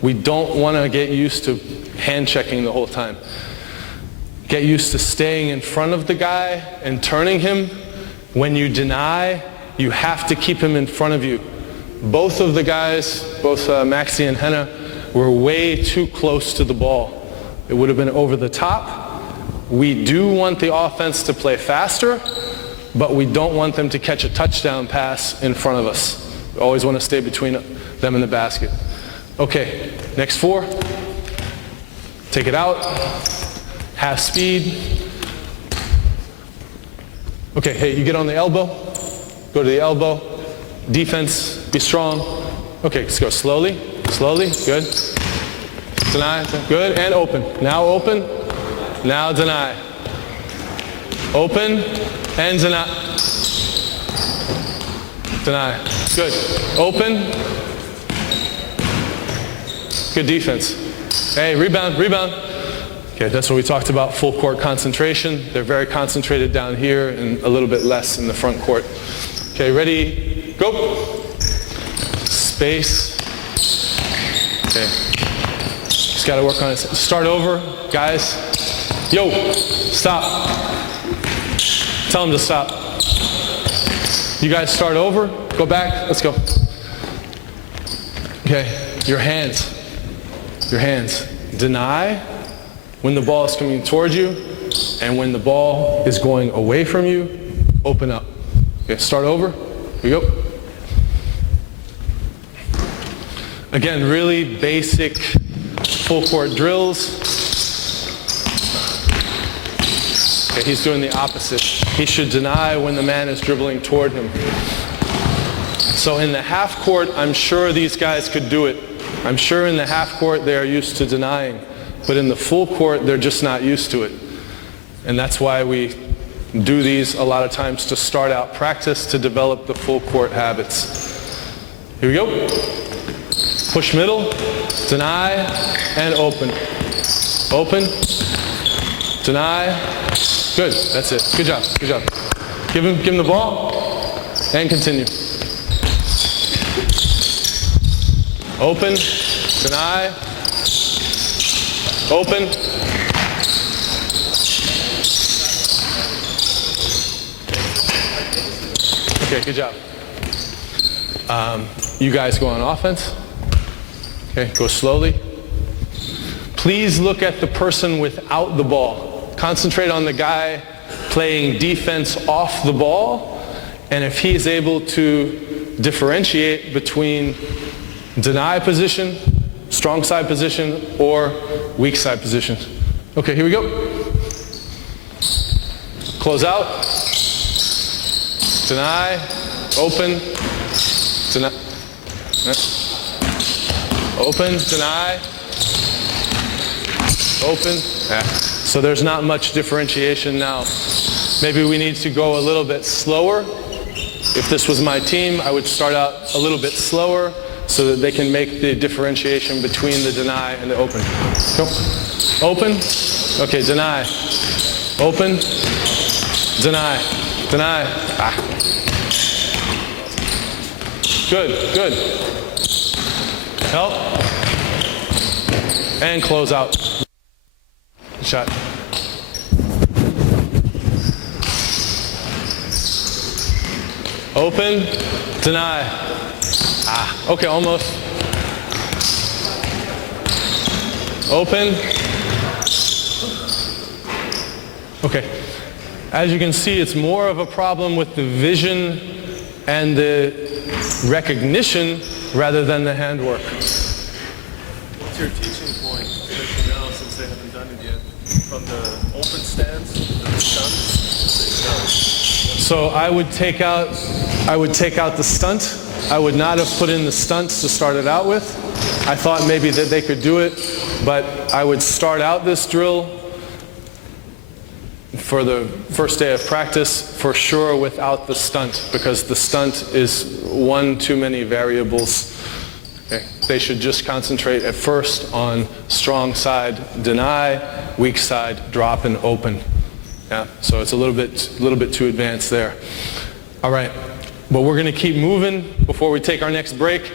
we don't want to get used to hand checking the whole time. Get used to staying in front of the guy and turning him. When you deny, you have to keep him in front of you. Both of the guys, both Maxi and Henna, were way too close to the ball. It would have been over the top. We do want the offense to play faster, but we don't want them to catch a touchdown pass in front of us. We always want to stay between them and the basket. Okay, next 4. Take it out. Half speed. Okay, hey, you get on the elbow. Go to the elbow. Defense, be strong. Okay, let's go slowly, good. Deny, good, and open. Now open, now deny. Open, and deny. Deny, good. Open. Good defense. Hey, rebound. Okay, that's what we talked about, full court concentration. They're very concentrated down here and a little bit less in the front court. Okay, ready, go. Space. Okay. Just gotta work on it. Start over, guys. Yo, stop. Tell them to stop. You guys start over, go back, let's go. Okay, your hands. Deny when the ball is coming towards you, and when the ball is going away from you, open up. Okay, start over. Here we go. Again, really basic full court drills. Okay, he's doing the opposite. He should deny when the man is dribbling toward him. So in the half court, I'm sure these guys could do it. I'm sure in the half court they are used to denying. But in the full court, they're just not used to it. And that's why we do these a lot of times to start out practice, to develop the full court habits. Here we go. Push middle, deny, and open. Open, deny. Good, that's it. Good job. Give him the ball, and continue. Open, deny, open. Okay, good job. You guys go on offense. Okay, go slowly. Please look at the person without the ball. Concentrate on the guy playing defense off the ball, and if he is able to differentiate between deny position, strong side position, or weak side position. Okay, here we go. Close out. Deny, open, deny. Open, deny, open. Yeah. So there's not much differentiation now. Maybe we need to go a little bit slower. If this was my team, I would start out a little bit slower so that they can make the differentiation between the deny and the open. Go. Open. Okay, deny. Open. Deny. Deny. Ah. Good. Help. And close out. Shot. Open. Deny. Ah, okay, almost. Open. Okay. As you can see, it's more of a problem with the vision and the recognition rather than the handwork. What's your teaching point, especially now since they haven't done it yet? From the open stance to the stunt? So I would take out the stunt. I would not have put in the stunts to start it out with. I thought maybe that they could do it, but I would start out this drill for the first day of practice, for sure without the stunt, because the stunt is one too many variables. Okay. They should just concentrate at first on strong side deny, weak side drop and open. Yeah, so it's a little bit too advanced there. All right, but we're going to keep moving before we take our next break.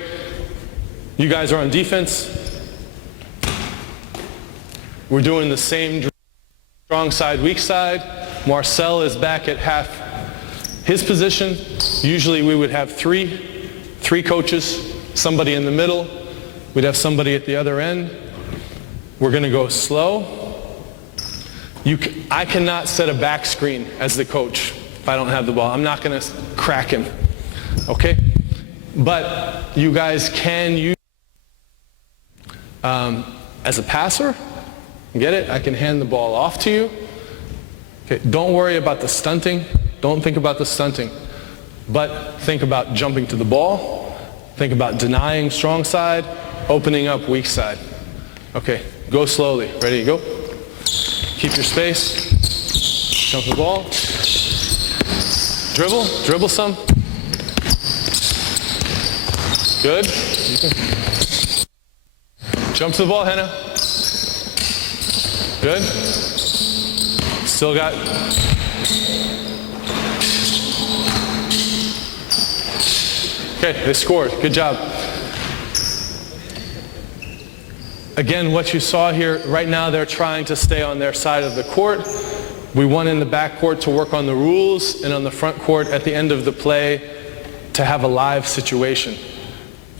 You guys are on defense. We're doing the same strong side, weak side. Marcel is back at half his position. Usually we would have three coaches, somebody in the middle. We'd have somebody at the other end. We're going to go slow. I cannot set a back screen as the coach if I don't have the ball. I'm not going to crack him, okay? But you guys can use as a passer. Get it? I can hand the ball off to you. Okay, don't worry about the stunting. Don't think about the stunting. But think about jumping to the ball. Think about denying strong side, opening up weak side. Okay, go slowly. Ready, go. Keep your space. Jump the ball. Dribble some. Good. Jump to the ball, Hannah. Good. Still got. Okay, they scored. Good job. Again, what you saw here, right now they're trying to stay on their side of the court. We want in the back court to work on the rules, and on the front court at the end of the play to have a live situation.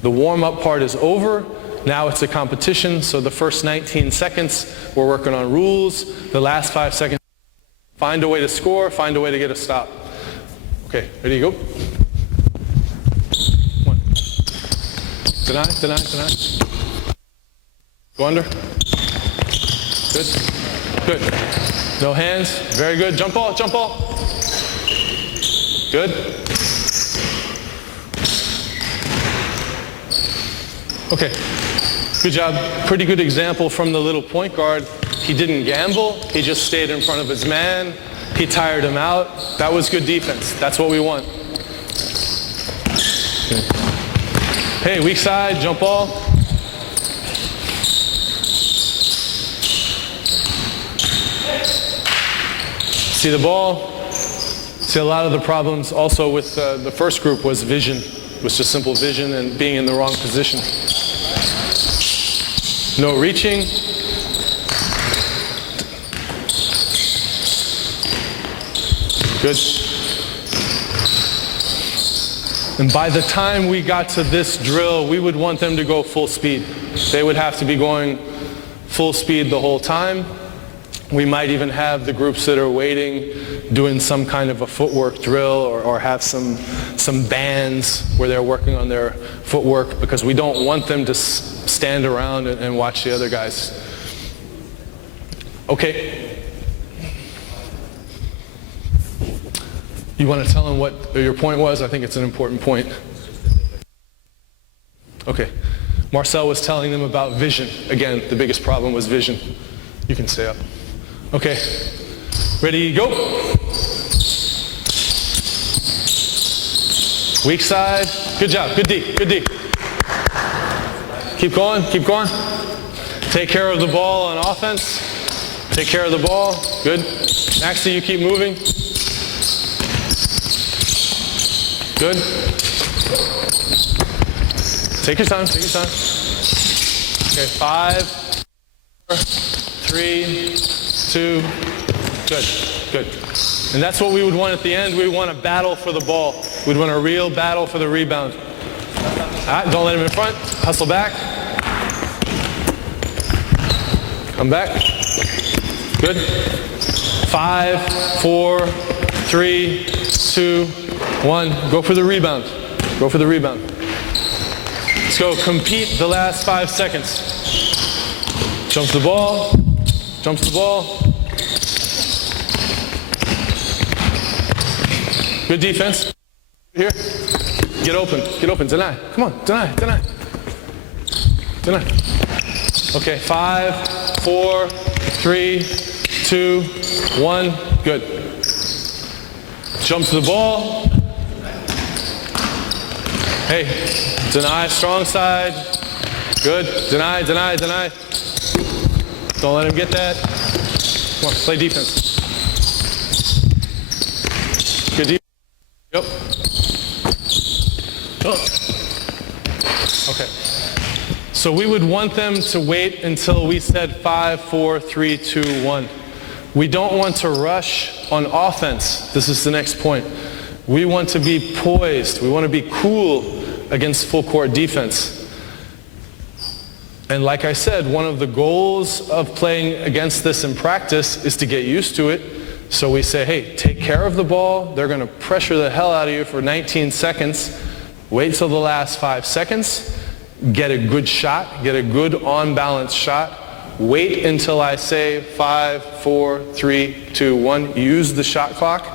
The warm-up part is over. Now it's a competition, so the first 19 seconds we're working on rules. The last 5 seconds, find a way to score, find a way to get a stop. Okay, ready, go. One. Deny. Go under. Good. No hands. Very good. Jump ball. Good. Okay. Good job. Pretty good example from the little point guard. He didn't gamble. He just stayed in front of his man. He tired him out. That was good defense. That's what we want. Hey, weak side, jump ball. See the ball? See, a lot of the problems also with the first group was vision. It was just simple vision and being in the wrong position. No reaching. Good. And by the time we got to this drill, we would want them to go full speed. They would have to be going full speed the whole time. We might even have the groups that are waiting doing some kind of a footwork drill or have some bands where they're working on their footwork, because we don't want them to stand around and watch the other guys. Okay. You want to tell them what your point was? I think it's an important point. Okay. Marcel was telling them about vision. Again, the biggest problem was vision. You can stay up. Okay. Ready, go. Weak side. Good job. Good D. Keep going. Take care of the ball on offense. Take care of the ball. Good. Maxie, you keep moving. Good. Take your time. Okay, 5, 4, 3, 2, good. And that's what we would want at the end. We want a battle for the ball. We'd want a real battle for the rebound. All right, don't let him in front. Hustle back. Come back. Good. 5, 4, 3, 2, 1. Go for the rebound. Let's go. Compete the last 5 seconds. Jumps the ball. Good defense. Here. Get open. Deny. Come on. Deny. Okay. 5, 4, 3, 2, 1, good. Jump to the ball. Hey, deny, strong side. Good, deny, deny, deny. Don't let him get that. Come on, play defense. Good defense. Yep. Oh. Okay. So we would want them to wait until we said 5, 4, 3, 2, 1. We don't want to rush on offense. This is the next point. We want to be poised. We want to be cool against full court defense. And like I said, one of the goals of playing against this in practice is to get used to it. So we say, hey, take care of the ball. They're going to pressure the hell out of you for 19 seconds. Wait till the last 5 seconds. Get a good shot. Get a good on-balance shot. Wait until I say 5, 4, 3, 2, 1. Use the shot clock.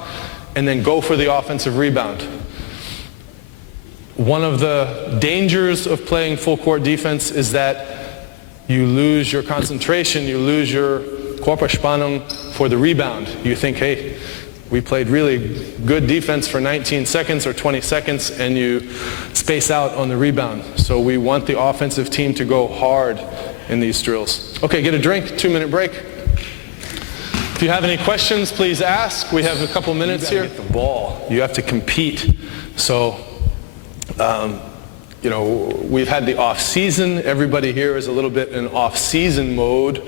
And then go for the offensive rebound. One of the dangers of playing full court defense is that you lose your concentration, you lose your Körperspannung for the rebound. You think, hey, we played really good defense for 19 seconds or 20 seconds, and you space out on the rebound. So we want the offensive team to go hard in these drills. Okay, get a drink, 2-minute break. If you have any questions, please ask. We have a couple minutes here. Get the ball. You have to compete. So, you know, we've had the off-season. Everybody here is a little bit in off-season mode,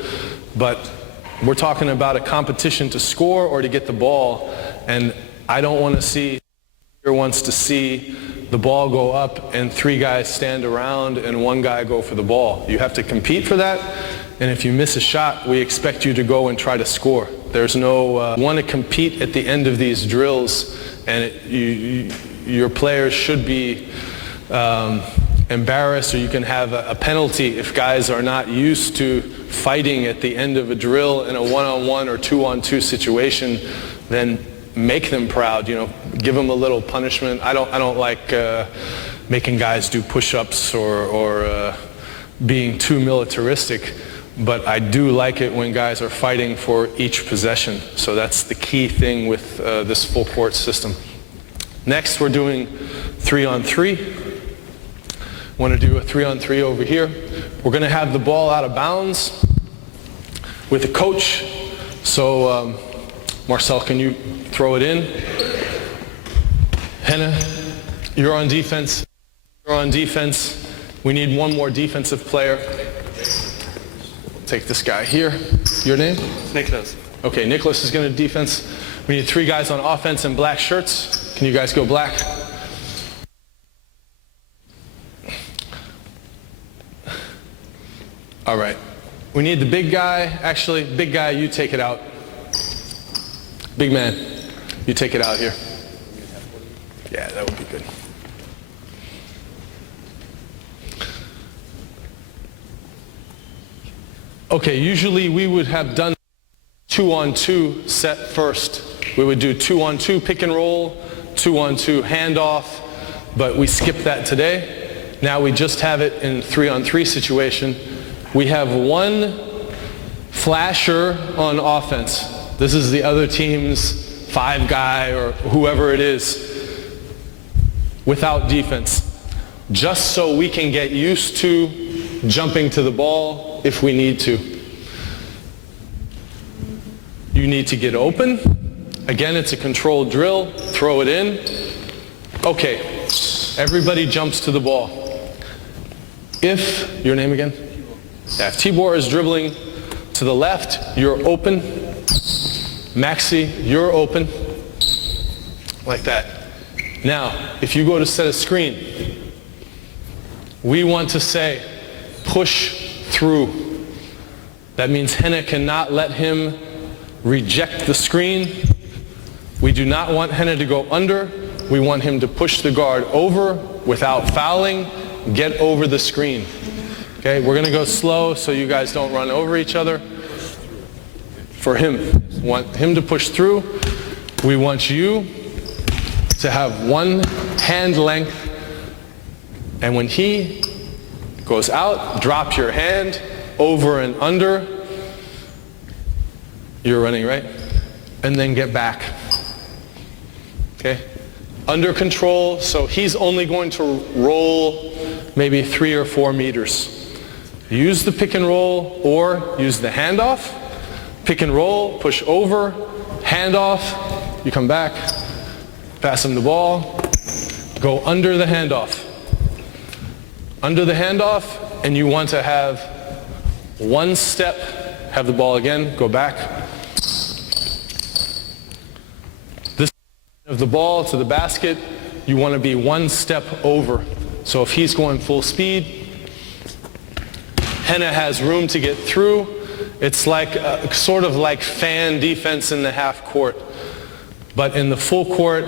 but we're talking about a competition to score or to get the ball, and I don't want to see, here wants to see the ball go up and 3 guys stand around and 1 guy go for the ball. You have to compete for that, and if you miss a shot, we expect you to go and try to score. There's no, want to compete at the end of these drills, and your players should be embarrassed, or you can have a penalty if guys are not used to fighting at the end of a drill in a 1-on-1 or 2-on-2 situation. Then make them proud, you know, give them a little punishment. I don't like making guys do push-ups or being too militaristic, but I do like it when guys are fighting for each possession. So that's the key thing with this full court system. Next, we're doing 3-on-3. Want to do a 3-on-3 over here. We're going to have the ball out of bounds with a coach. So Marcel, can you throw it in? Henna, you're on defense. You're on defense. We need 1 more defensive player. Take this guy here. Your name? Niklas. Okay, Nicholas is going to defense. We need 3 guys on offense in black shirts. Can you guys go black? All right. We need the big guy. Actually, big guy, you take it out. Big man, you take it out here. Yeah, that would be good. Okay, usually we would have done 2-on-2 set first. We would do 2-on-2 pick and roll, 2-on-2 handoff, but we skipped that today. Now we just have it in 3-on-3 situation. We have 1 flasher on offense. This is the other team's 5 guy or whoever it is without defense, just so we can get used to jumping to the ball if we need to. You need to get open. Again, it's a controlled drill. Throw it in. Okay, everybody jumps to the ball. If, your name again? Yeah, if Tibor is dribbling to the left, you're open. Maxi, you're open. Like that. Now, if you go to set a screen, we want to say, push through. That means Henna cannot let him reject the screen. We do not want Henna to go under. We want him to push the guard over without fouling, get over the screen. Okay, we're going to go slow so you guys don't run over each other. For him, we want him to push through. We want you to have 1 hand length, and when he goes out, drop your hand over and under. You're running, right? and then get back. Okay? Under control, so he's only going to roll maybe 3 or 4 meters. Use the pick and roll or use the handoff. Pick and roll, push over, handoff, you come back, pass him the ball, go under the handoff. Under the handoff, and you want to have 1 step, have the ball again, go back. This of the ball to the basket, you want to be 1 step over. So if he's going full speed, Henna has room to get through. It's like sort of like fan defense in the half court. But in the full court,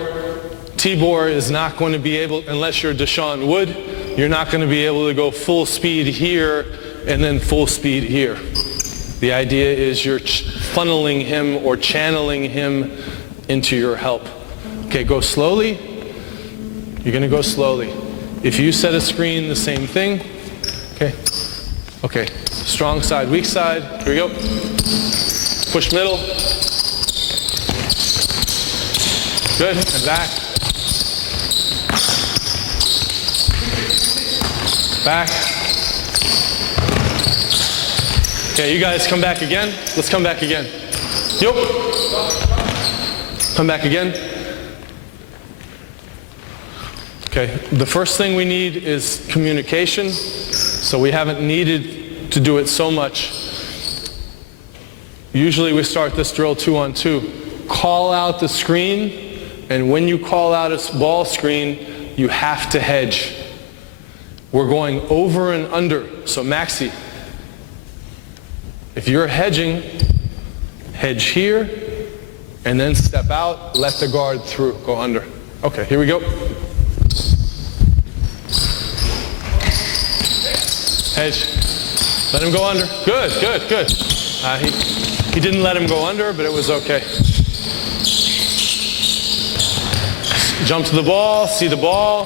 Tibor is not going to be able, unless you're Deshaun Wood, you're not going to be able to go full speed here and then full speed here. The idea is you're funneling him or channeling him into your help. Okay, go slowly. You're going to go slowly. If you set a screen, the same thing. Okay. Okay. Strong side, weak side. Here we go. Push middle. Good. And back. Back. Okay, you guys come back again. Let's come back again. Yup. Come back again. Okay, the first thing we need is communication. So we haven't needed to do it so much. Usually we start this drill 2-on-2. Call out the screen, and when you call out a ball screen, you have to hedge. We're going over and under. So Maxi, if you're hedging, hedge here, and then step out, let the guard through, go under. Okay, here we go. Hedge. Let him go under. Good, good, good. He didn't let him go under, but it was okay. Jump to the ball, see the ball.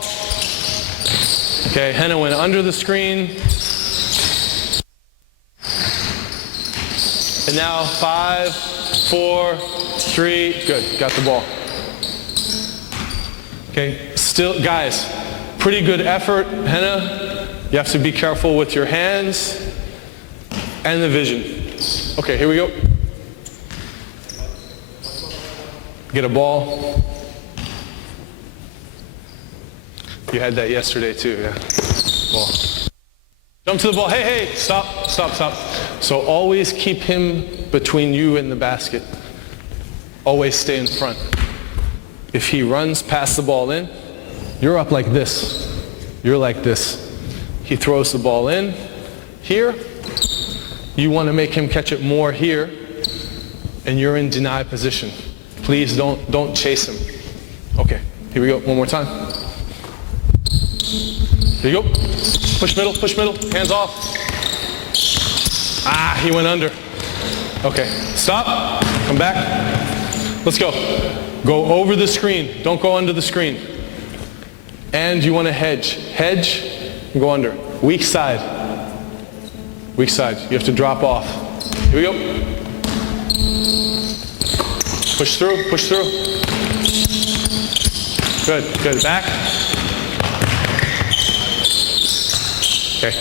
Okay, Henna went under the screen. And now 5, 4, 3, good, got the ball. Okay, still, guys, pretty good effort, Henna. You have to be careful with your hands and the vision. Okay, here we go. Get a ball. You had that yesterday too, yeah. Ball. Jump to the ball. Hey, hey, stop, stop, stop. So always keep him between you and the basket. Always stay in front. If he runs past the ball in, you're up like this. You're like this. He throws the ball in here. You want to make him catch it more here, and you're in deny position. Please don't chase him. Okay, here we go. One more time. Here you go. Push middle, hands off. Ah, he went under. Okay, stop, come back. Let's go. Go over the screen, don't go under the screen. And you want to hedge. Hedge, and go under. Weak side. Weak side, you have to drop off. Here we go. Push through, push through. Good, good, back. Okay.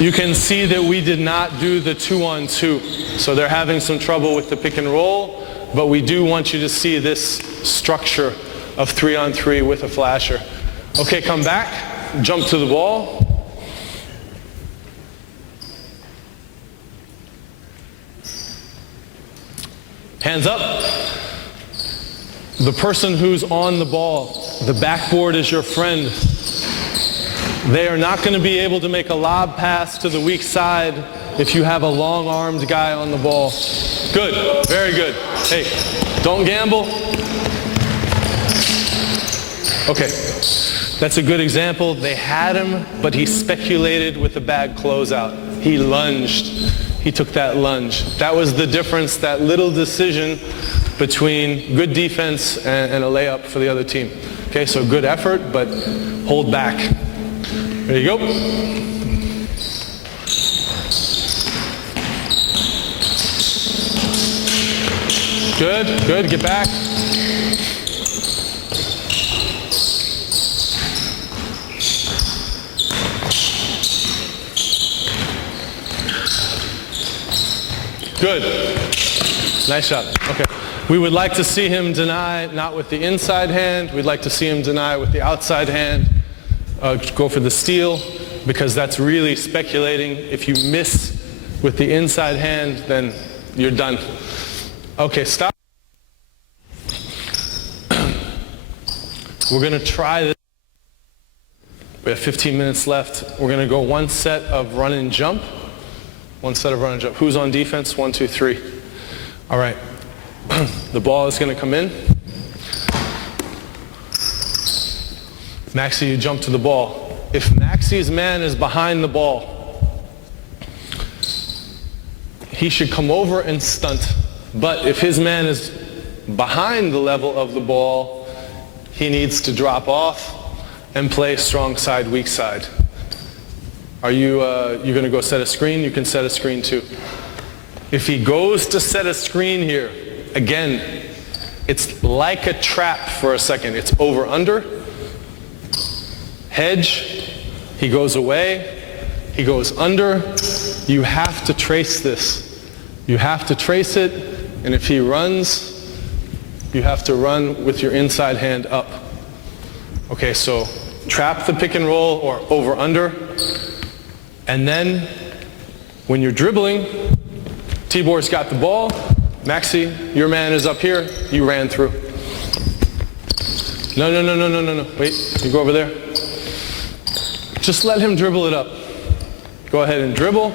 You can see that we did not do the 2-on-2. So they're having some trouble with the pick and roll, but we do want you to see this structure of 3-on-3 with a flasher. Okay, come back, jump to the ball. Hands up. The person who's on the ball, the backboard is your friend. They are not going to be able to make a lob pass to the weak side if you have a long-armed guy on the ball. Good, very good. Hey, don't gamble. Okay, that's a good example. They had him, but he speculated with a bad closeout. He lunged. He took that lunge. That was the difference, that little decision between good defense and a layup for the other team. Okay, so good effort, but hold back. There you go. Good, good, get back. Good. Nice shot. Okay. We would like to see him deny not with the inside hand. We'd like to see him deny with the outside hand. Go for the steal, because that's really speculating. If you miss with the inside hand, then you're done. Okay, stop. We're going to try this. We have 15 minutes left. We're going to go one set of run and jump. One set of run and jump. Who's on defense? 1, 2, 3. All right. The ball is going to come in. Maxi, you jump to the ball. If Maxi's man is behind the ball, he should come over and stunt. But if his man is behind the level of the ball, he needs to drop off and play strong side, weak side. Are you going to go set a screen? You can set a screen too. If he goes to set a screen here, again, it's like a trap for a second. It's over under, hedge, he goes away, he goes under. You have to trace this. You have to trace it, and if he runs, you have to run with your inside hand up. Okay, so trap the pick and roll or over under. And then, when you're dribbling, Tibor's got the ball. Maxi, your man is up here. You ran through. No. Wait, you go over there. Just let him dribble it up. Go ahead and dribble.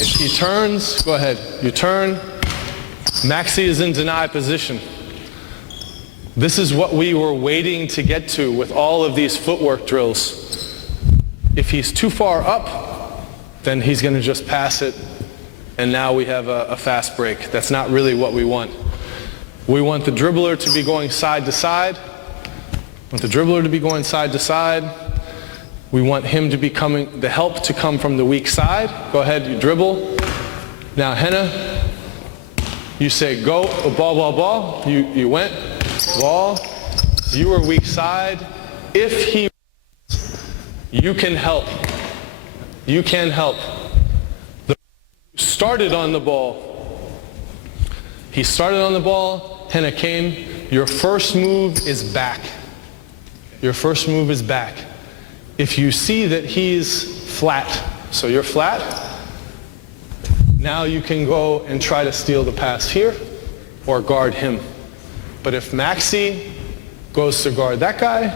If he turns, go ahead. You turn. Maxi is in deny position. This is what we were waiting to get to with all of these footwork drills. If he's too far up, then he's going to just pass it, and now we have a fast break. That's not really what we want. We want the dribbler to be going side to side. We want the dribbler to be going side to side. We want him to be coming, the help to come from the weak side. Go ahead, you dribble. Now, Henna, you say go, ball. You went, ball. You were weak side. If he you can help. You can help. The started on the ball. He started on the ball. Henna came. Your first move is back. Your first move is back. If you see that he's flat, so you're flat, now you can go and try to steal the pass here or guard him. But if Maxi goes to guard that guy,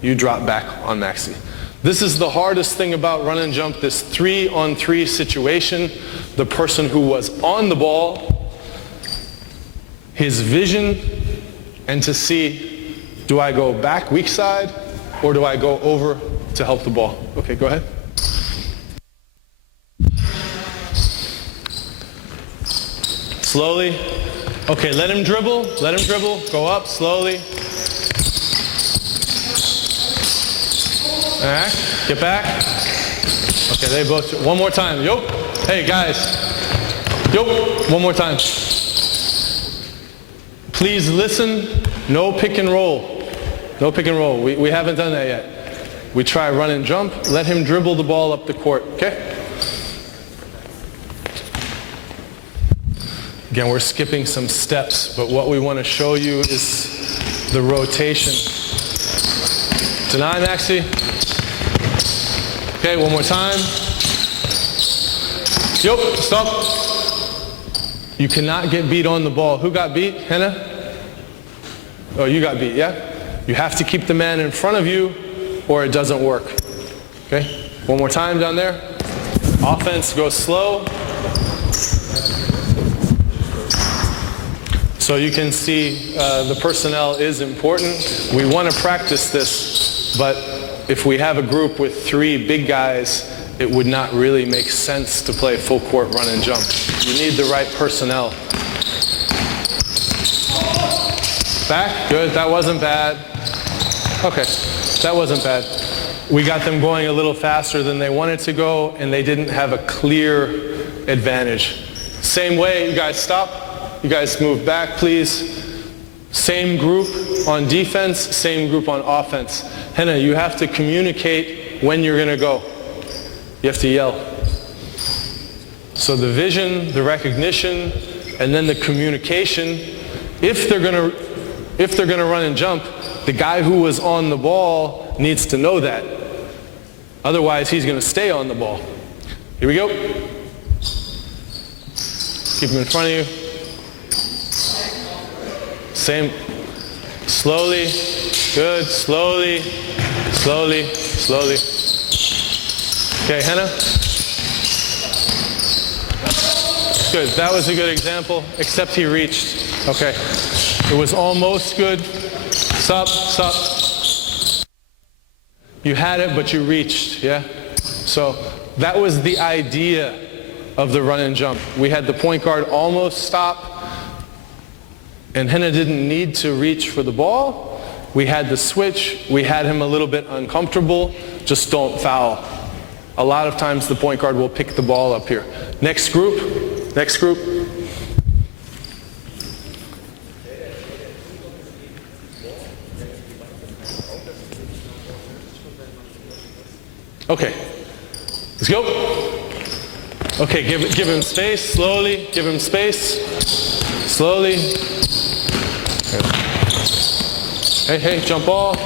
you drop back on Maxi. This is the hardest thing about run and jump, this 3-on-3 situation. The person who was on the ball, his vision, and to see, do I go back weak side or do I go over to help the ball? Okay, go ahead. Slowly. Okay, let him dribble. Go up slowly. All right, get back. Okay, they both, one more time. Yo, hey guys. Yo, one more time. Please listen, no pick and roll. No pick and roll, we haven't done that yet. We try run and jump, let him dribble the ball up the court, okay? Again, we're skipping some steps, but what we want to show you is the rotation. Deny, Maxi. Okay, one more time. Yup, stop. You cannot get beat on the ball. Who got beat? Henna? Oh, you got beat, yeah? You have to keep the man in front of you or it doesn't work. Okay? One more time down there. Offense, go slow. So you can see the personnel is important. We want to practice this, but if we have a group with 3 big guys, it would not really make sense to play full court run and jump. You need the right personnel. Back, good, that wasn't bad. Okay, that wasn't bad. We got them going a little faster than they wanted to go, and they didn't have a clear advantage. Same way, you guys stop. You guys move back, please. Same group on defense, same group on offense. Henna, you have to communicate when you're going to go. You have to yell. So the vision, the recognition, and then the communication. If they're going to run and jump, the guy who was on the ball needs to know that. Otherwise, he's going to stay on the ball. Here we go. Keep him in front of you. Same. Slowly. Good. Slowly. Slowly. Slowly. Okay, Henna. Good. That was a good example, except he reached. Okay. It was almost good. Sup, sup. You had it, but you reached, yeah? So that was the idea of the run and jump. We had the point guard almost stop, and Henna didn't need to reach for the ball. We had the switch. We had him a little bit uncomfortable. Just don't foul. A lot of times the point guard will pick the ball up here. Next group. Next group. Okay. Let's go. Okay, give him space, slowly, give him space, slowly. Hey, jump ball.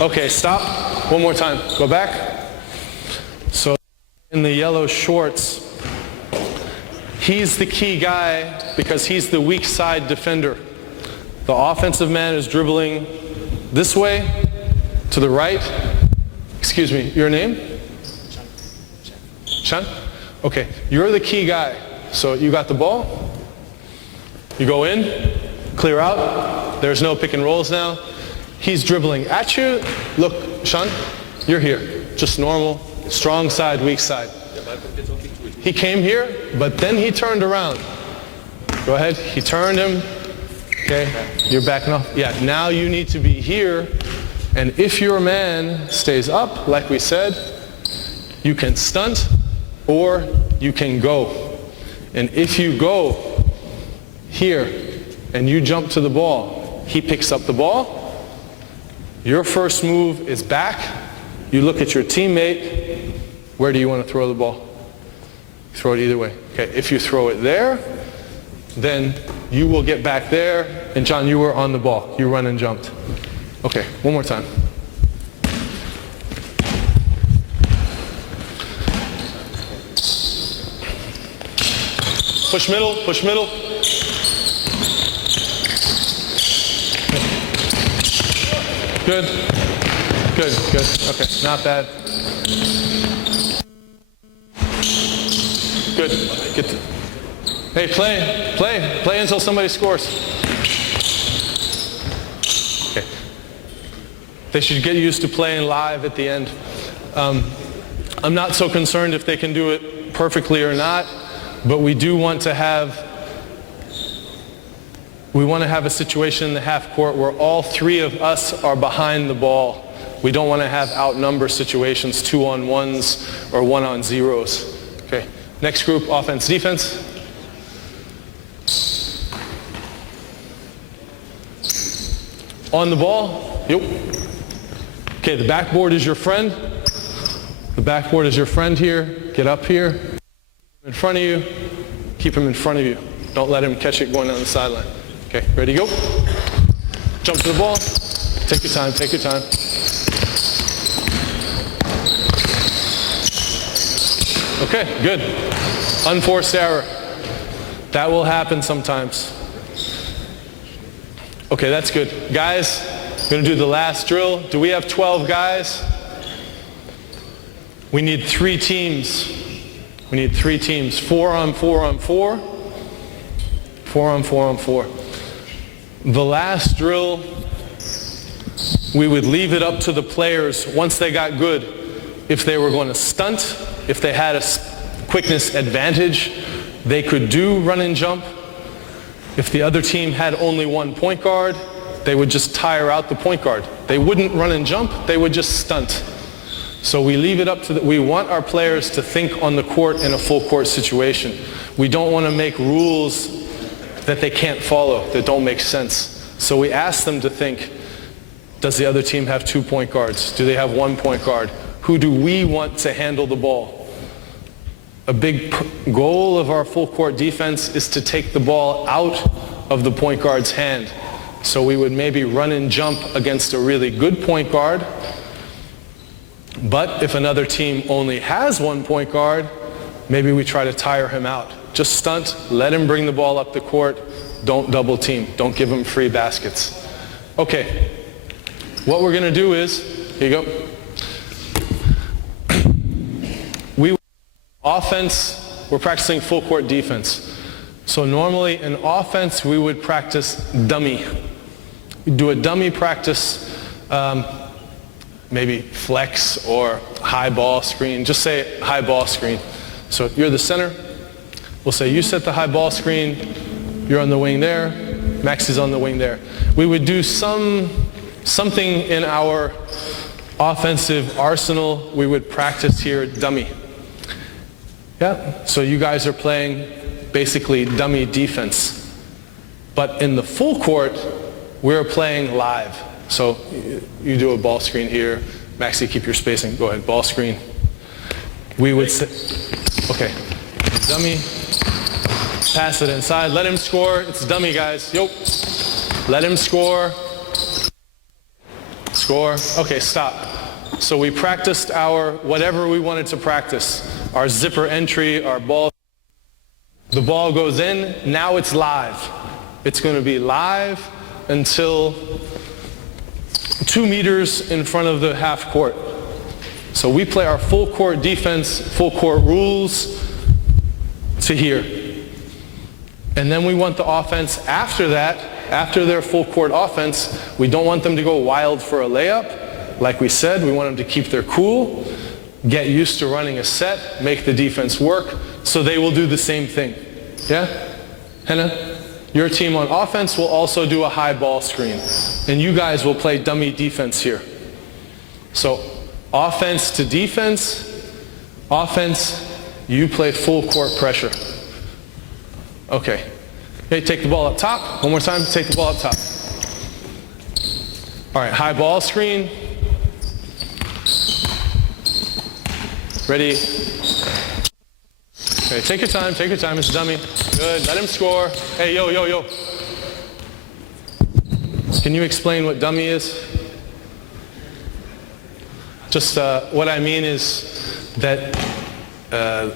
Okay, stop, one more time, go back. So in the yellow shorts, he's the key guy because he's the weak side defender. The offensive man is dribbling this way, to the right. Excuse me, your name? Chan? Okay, you're the key guy. So you got the ball. You go in, clear out. There's no pick and rolls now. He's dribbling at you. Look, Shan, you're here. Just normal, strong side, weak side. He came here, but then he turned around. Go ahead, he turned him. Okay, you're backing off. Yeah, now you need to be here. And if your man stays up, like we said, you can stunt or you can go. And if you go here and you jump to the ball, he picks up the ball. Your first move is back. You look at your teammate. Where do you want to throw the ball? Throw it either way. Okay, if you throw it there, then you will get back there. And John, you were on the ball. You run and jumped. Okay, one more time. Push middle, push middle. Good, good, good. Okay, not bad. Good. Get to, hey, play until somebody scores. Okay. They should get used to playing live at the end. I'm not so concerned if they can do it perfectly or not. But we do want to have a situation in the half court where all three of us are behind the ball. We don't want to have outnumber situations, 2-on-1s or 1-on-0s. Okay, next group, offense, defense. On the ball, yep. Okay, the backboard is your friend. The backboard is your friend here. Get up here. In front of you, keep him in front of you. Don't let him catch it going down the sideline. Okay, ready, go. Jump to the ball. Take your time, take your time. Okay, good. Unforced error. That will happen sometimes. Okay, that's good. Guys, I'm going to do the last drill. Do we have 12 guys? We need 3 teams. We need 3 teams, 4 on 4 on 4, 4 on 4 on 4. The last drill, we would leave it up to the players once they got good. If they were going to stunt, if they had a quickness advantage, they could do run and jump. If the other team had only one point guard, they would just tire out the point guard. They wouldn't run and jump, they would just stunt. So we leave it up to we want our players to think on the court in a full court situation. We don't want to make rules that they can't follow, that don't make sense. So we ask them to think, does the other team have 2 point guards? Do they have 1 point guard? Who do we want to handle the ball? A big goal of our full court defense is to take the ball out of the point guard's hand. So we would maybe run and jump against a really good point guard. But if another team only has 1 point guard, maybe we try to tire him out. Just stunt, let him bring the ball up the court. Don't double team. Don't give him free baskets. Okay, what we're going to do is, here you go. Offense, we're practicing full court defense. So normally in offense, we would practice dummy. We'd do a dummy practice, maybe flex or high ball screen. Just say high ball screen. So you're the center. We'll say you set the high ball screen. You're on the wing there. Max is on the wing there. We would do something in our offensive arsenal. We would practice here dummy. Yeah, so you guys are playing basically dummy defense. But in the full court, we're playing live. So you do a ball screen here. Maxi, keep your spacing. Go ahead, ball screen. We would say, okay, dummy, pass it inside, let him score. It's dummy, guys. Yo, let him score. Score. Okay, stop. So we practiced our whatever we wanted to practice. Our zipper entry, our ball. The ball goes in, now it's live. It's going to be live until 2 meters in front of the half court. So we play our full court defense, full court rules to here. And then we want the offense after that, after their full court offense, we don't want them to go wild for a layup. Like we said, we want them to keep their cool, get used to running a set, make the defense work, so they will do the same thing. Yeah? Henna? Your team on offense will also do a high ball screen. And you guys will play dummy defense here. So offense to defense, offense, you play full court pressure. Okay. Okay, take the ball up top. One more time, take the ball up top. All right, high ball screen. Ready? Okay, take your time, it's dummy. Good, let him score. Hey, yo, yo, yo. Can you explain what dummy is? Just what I mean is that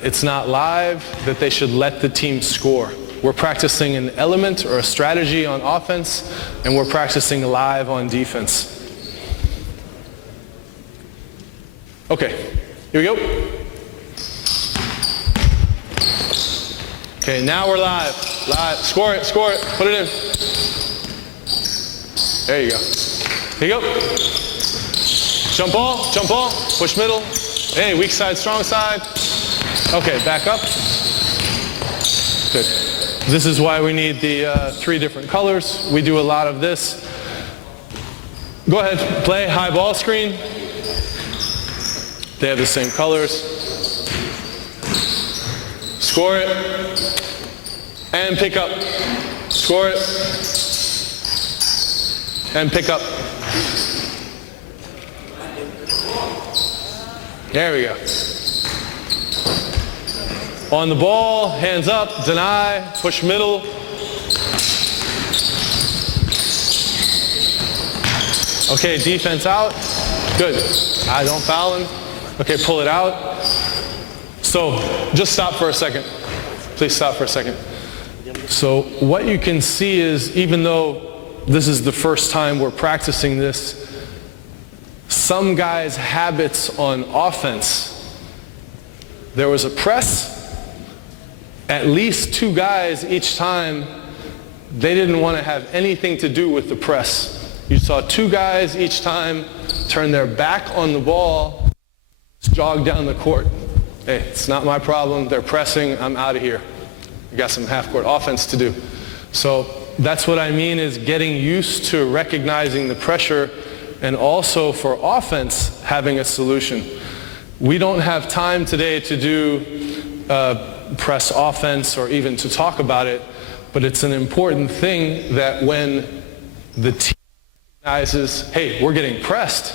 it's not live, that they should let the team score. We're practicing an element or a strategy on offense, and we're practicing live on defense. Okay, here we go. Okay, now we're live. Live. Score it, put it in. There you go. Here you go. Jump ball, push middle. Hey, weak side, strong side. Okay, back up. Good. This is why we need the 3 different colors. We do a lot of this. Go ahead, play high ball screen. They have the same colors. Score it. And pick up. Score it. And pick up. There we go. On the ball, hands up, deny, push middle. Okay, defense out. Good. Don't foul him. Okay, pull it out. So, just stop for a second. Please stop for a second. So, what you can see is, even though this is the first time we're practicing this, some guys' habits on offense, there was a press, at least 2 guys each time, they didn't want to have anything to do with the press. You saw 2 guys each time turn their back on the ball, jog down the court. Hey, it's not my problem, they're pressing, I'm out of here. We got some half-court offense to do. So that's what I mean is getting used to recognizing the pressure, and also for offense having a solution. We don't have time today to do press offense or even to talk about it, but it's an important thing that when the team recognizes, hey, we're getting pressed,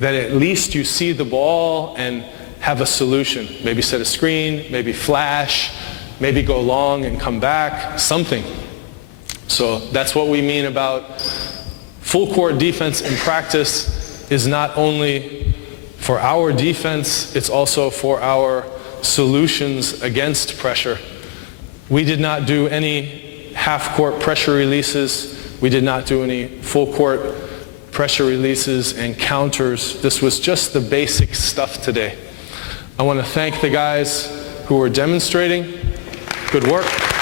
that at least you see the ball and have a solution. Maybe set a screen, maybe flash, maybe go long and come back, something. So that's what we mean about full court defense in practice is not only for our defense, it's also for our solutions against pressure. We did not do any half-court pressure releases. We did not do any full-court pressure releases and counters. This was just the basic stuff today. I want to thank the guys who were demonstrating. Good work.